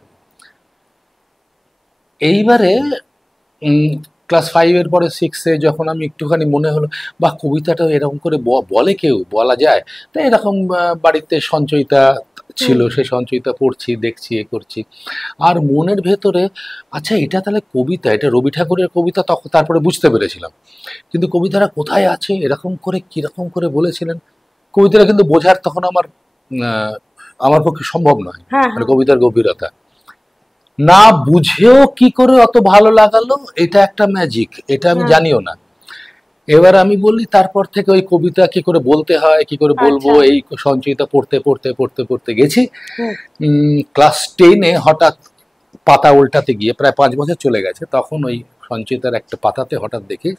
এইবারে ক্লাস 5-এর পরে 6-এ যখন আমি একটুখানি মনে হলো, বা কবিতাটা এরকম করে বলে, কেউ বলা যায়, তাই এরকম বাড়িতে সঞ্চয়িতা ছিল, সেই সঞ্চয়িতা পড়ছি, দেখছি, করছি, আর মনের ভেতরে আচ্ছা এটা তাহলে কবিতা, এটা রবি ঠাকুরের কবিতা, তখন তারপরে বুঝতে পেরেছিলাম, কিন্তু কবিতাটা কোথায় আছে, এরকম করে কিরকম করে বলেছিলেন, কবিতাটা কিন্তু বোঝার তখন আমার পক্ষে সম্ভব নয়, মানে কবিতার গভীরতা না বুঝেও কি করে অত ভালো লাগালো, এটা একটা ম্যাজিক, এটা আমি জানিও না। এবার আমি বলি, তারপর থেকে ওই কবিতা কি করে বলতে হয়, কি করে বলবো, এই সঞ্চয়িতা পড়তে পড়তে পড়তে পড়তে গেছি, ক্লাস 10-এ হঠাৎ পাতা উল্টাতে গিয়ে, প্রায় 5 বছর চলে গেছে, তখন ওই সঞ্চয়িতার একটা পাতাতে হঠাৎ দেখি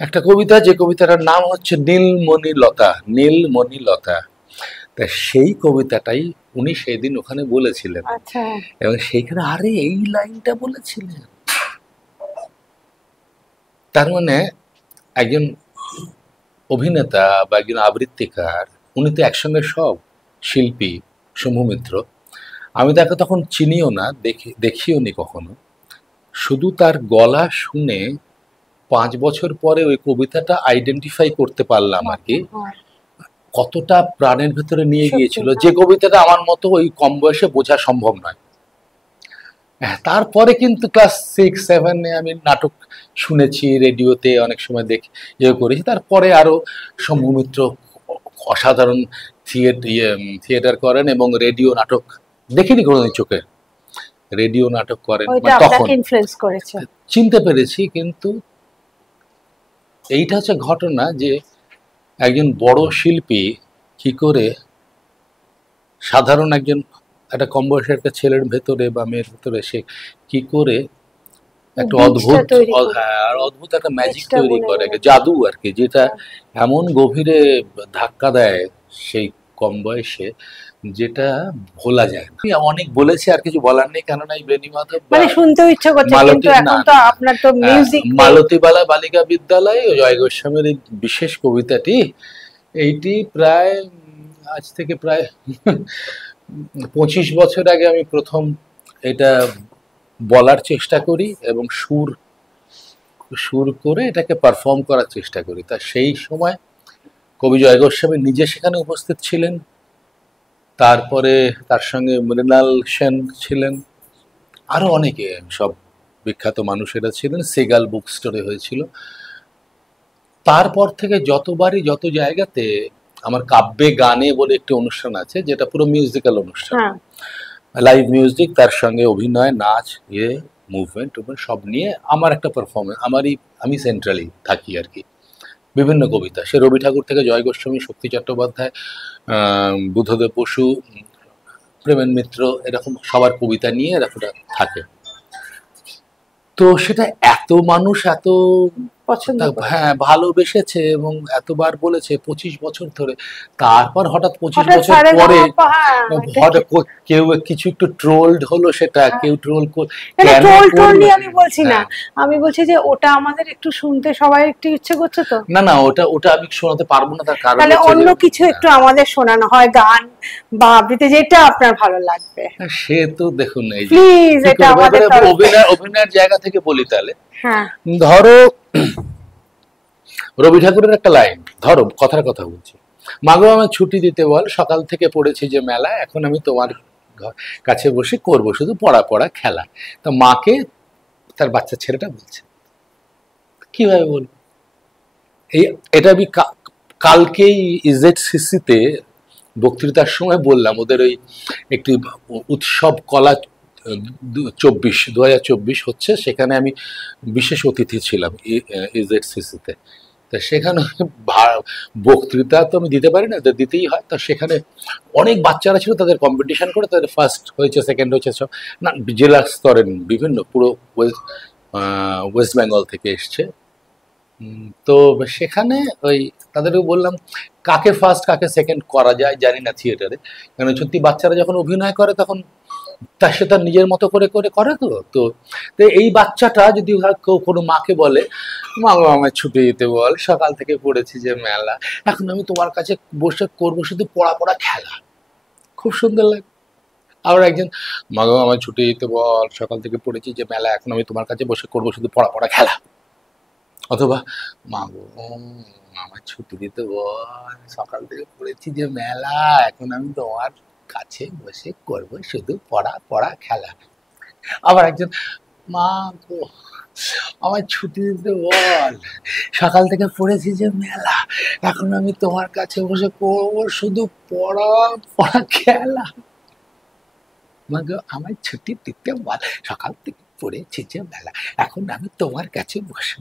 একটা কবিতা, যে কবিতাটার নাম হচ্ছে নীলমণি লতা, তা সেই কবিতাটাই উনি সেদিন ওখানে বলেছিলেন, এবং সেইখানে আরে এই লাইনটা বলেছিলেন, তার মানে একজন অভিনেতা বা একজন আবৃত্তিকার, উনি তো একসঙ্গে সব শিল্পী। সৌম্যমিত্র, আমি তাকে তখন চিনিও না, দেখিও নি কখনো, শুধু তার গলা শুনে 5 বছর পরে ওই কবিতাটা আইডেন্টিফাই করতে পারলাম আর কি, কতটা প্রাণের ভেতরে নিয়ে গিয়েছিল, যে কবিতাটা আমার মতো ওই কম বয়সে বোঝা সম্ভব নয়। তারপরে কিন্তু ক্লাস 6-7-এ আমি নাটক শুনেছি, রেডিওতে অনেক সময় করেছি, তারপরে আরো সৌম্যমিত্র অসাধারণ থিয়েটার করেন, এবং রেডিও নাটক দেখিনি কোনোদিন চোখে, রেডিও নাটক করেন, তখন চিনতে পেরেছি। কিন্তু এইটা হচ্ছে ঘটনা, যে একজন বড় শিল্পী কি করে সাধারণ একটা কম বয়সের একটা ছেলের ভেতরে বা মেয়ের ভেতরে সে কি করে একটা অদ্ভুত একটা ম্যাজিক তৈরি করে, জাদু আর কি, যেটা এমন গভীরে ধাক্কা দেয় সেই কম বয়সে, যেটা ভোলা যায় না। অনেক বলেছি, আর কিছু বলার নেই, কেননা এই বেণী মাধব মালতীবালা বালিকা বিদ্যালয়ে জয় গোস্বামীর এই বিশেষ কবিতাটি, এইটি প্রায় আজ থেকে প্রায় 25 বছর আগে আমি প্রথম এটা বলার চেষ্টা করি এবং সুর সুর করে এটাকে পারফর্ম করার চেষ্টা করি। তা সেই সময় কবি জয় গোস্বামী নিজে সেখানে উপস্থিত ছিলেন, তারপরে তার সঙ্গে মৃণাল সেন ছিলেন, আরও অনেকে সব বিখ্যাত মানুষেরা ছিলেন। সেগাল বুক স্টোরে হয়েছিল। তারপর থেকে যতবারই যত জায়গাতে আমার কাব্যে গানে বলে একটি অনুষ্ঠান আছে, যেটা পুরো মিউজিক্যাল অনুষ্ঠান, লাইভ মিউজিক, তার সঙ্গে অভিনয়, নাচ, মুভমেন্ট সব নিয়ে আমার একটা পারফরমেন্স, আমি সেন্ট্রালি থাকি আর কি। বিভিন্ন কবিতা, সে রবি ঠাকুর থেকে জয় গোস্বামী, শক্তি চট্টোপাধ্যায়, বুদ্ধদেব বসু, প্রেমেন মিত্র, এরকম সবার কবিতা নিয়ে এরকম থাকে। তো সেটা এত মানুষ এত পছন্দ, হ্যাঁ ভালোবেসেছে এবং এতবার বলেছে 25 বছর ধরে। তারপর হঠাৎ 25 বছর পরে হঠাৎ কেউ কিছু একটু ট্রোলড হলো, সেটা কেউ ট্রোল নিয়ে আমি বলছি না, আমি বলছি যে ওটা আমাদের একটু শুনতে সবাই একটু ইচ্ছে করছে। তো না ওটা আমি শোনাতে পারবো না, তার কারণ তাহলে অন্য কিছু একটু আমাদের শোনানো হয়, গান বা আবৃত্তি, যেটা আপনার ভালো লাগবে। সে তো দেখুন, এই প্লিজ এটা আমাদের অভিনয়ের জায়গা থেকে বলি তাহলে। হ্যাঁ, ধরো রবি ঠাকুরের একটা লাইন, ধরো কথার কথা বলছি, মাগো আমায় ছুটি দিতে বল, সকাল থেকে পড়েছি যে মেলা, এখন আমি তোমার কাছে বসে করবো শুধু পড়া পড়া খেলা। তা মাকে তার বাচ্চা ছেলেটা বলছে, কিভাবে বলবো? এটা আমি কালকেই ইজেডসিসিতে বক্তৃতার সময় বললাম, ওদের ওই একটি উৎসব কলা 2024 হচ্ছে, সেখানে আমি বিশেষ অতিথি ছিলাম ইজেডসিসিতে। তা সেখানে বক্তৃতা তো আমি দিতে পারি না, দিতেই হয়। তা সেখানে অনেক বাচ্চারা ছিল, তাদের কম্পিটিশন করে তাদের ফার্স্ট হয়েছে, সেকেন্ড হয়েছে, সব না জেলা স্তরের বিভিন্ন, পুরো ওয়েস্ট বেঙ্গল থেকে এসছে। তো সেখানে ওই তাদেরকে বললাম কাকে ফার্স্ট কাকে সেকেন্ড করা যায় জানি না থিয়েটারে, কারণ সত্যি বাচ্চারা যখন অভিনয় করে তখন সে তার নিজের মতো করে করে তো এই বাচ্চাটা যদি কেউ কোনো মাকে বলে, মা আমায় ছুটি দিতে বল, সকাল থেকে পড়েছি যে মেলা, এখন আমি তোমার কাছে বসে করবো শুধু পড়া খেলা, খুব সুন্দর লাগে। আবার একজন, মা আমায় ছুটি দিতে বল, সকাল থেকে পড়েছি যে মেলা, এখন আমি তোমার কাছে বসে করবো শুধু পড়া খেলা। অথবা মা গো আমার ছুটি দিতে বল, সকাল থেকে পড়েছি যে মেলা, এখন আমি তোমার কাছে বসে করবো শুধু পড়া খেলা। আবার একজন, মা গো আমার ছুটি দিতে বল, সকাল থেকে পড়েছি যে মেলা, এখন আমি তোমার কাছে বসে করবো শুধু পড়া খেলা। মা গো আমার ছুটি দিতে বল, সকাল থেকে পড়েছি যে মেলা, এখন আমি তোমার কাছে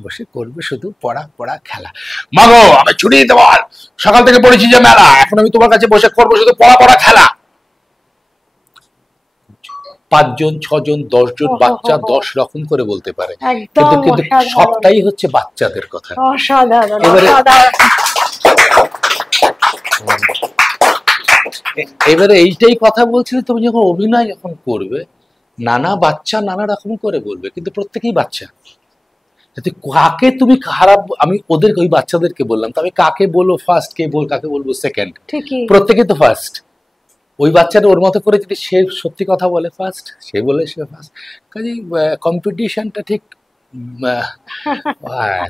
বসে করবো শুধু পড়া খেলা। মা গো আমার ছুটি দিতে বল, সকাল থেকে পড়েছি যে মেলা, এখন আমি তোমার কাছে বসে করবো শুধু পড়া খেলা। 5 জন 6 জন 10 জন বাচ্চা 10 রকম করে বলতে পারে, কিন্তু সবটাই হচ্ছে বাচ্চাদের কথা। এবারে এইটাই কথা বলছিলে, তুমি যখন অভিনয় যখন করবে, নানা বাচ্চা নানা রকম করে বলবে, কিন্তু প্রত্যেকেই বাচ্চা। কাকে তুমি খারাপ, আমি ওদের ওই বাচ্চাদেরকে বললাম, তবে কাকে বলবো ফার্স্ট, কাকে বলবো সেকেন্ড, প্রত্যেকে তো ফার্স্ট। ওই বাচ্চাটা ওর মতো করে যদি সে সত্যি কথা বলে ফার্স্ট, সে বলে সে ফার্স্ট। কাজেই কম্পিটিশনটা ঠিক,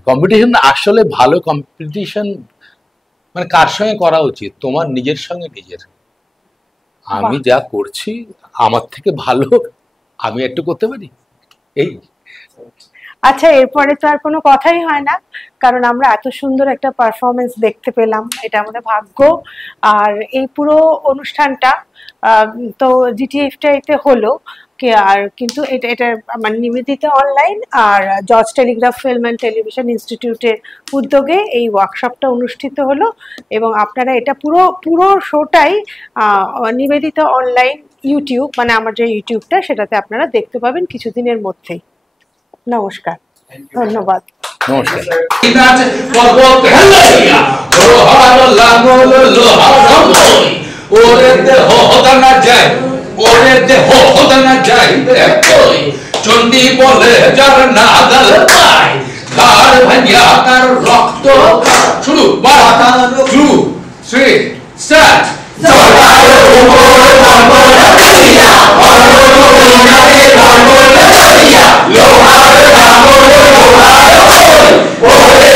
কম্পিটিশন আসলে ভালো কম্পিটিশন মানে কার সঙ্গে করা উচিত? তোমার নিজের সঙ্গে নিজের। আমি যা করছি আমার থেকে ভালো আমি একটু করতে পারি, এই। আচ্ছা, এরপরে তো আর কোনো কথাই হয় না, কারণ আমরা এত সুন্দর একটা পারফরমেন্স দেখতে পেলাম, এটা আমাদের ভাগ্য। আর এই পুরো অনুষ্ঠানটা তো জিটিএফটাইতে হলো, আর কিন্তু এটা মানে নিবেদিতা অনলাইন আর George Telegraph film and television ইনস্টিটিউটের উদ্যোগে এই ওয়ার্কশপটা অনুষ্ঠিত হলো, এবং আপনারা এটা পুরো শোটাই নিবেদিতা অনলাইন ইউটিউব, মানে আমার যে ইউটিউবটা, সেটাতে আপনারা দেখতে পাবেন কিছুদিনের মধ্যেই। নমস্কার, ধন্যবাদ। চন্ডী বলে যার নাগাল পায়, তার ভাইয়া তার রক্ত শুরু শুরু শ্রী স্টার্ট। জড়ার উপর ধর্ম রাখিয়া, ধর্ম নারী ধর্ম লোহার কাপড় লোহার খোল ওরে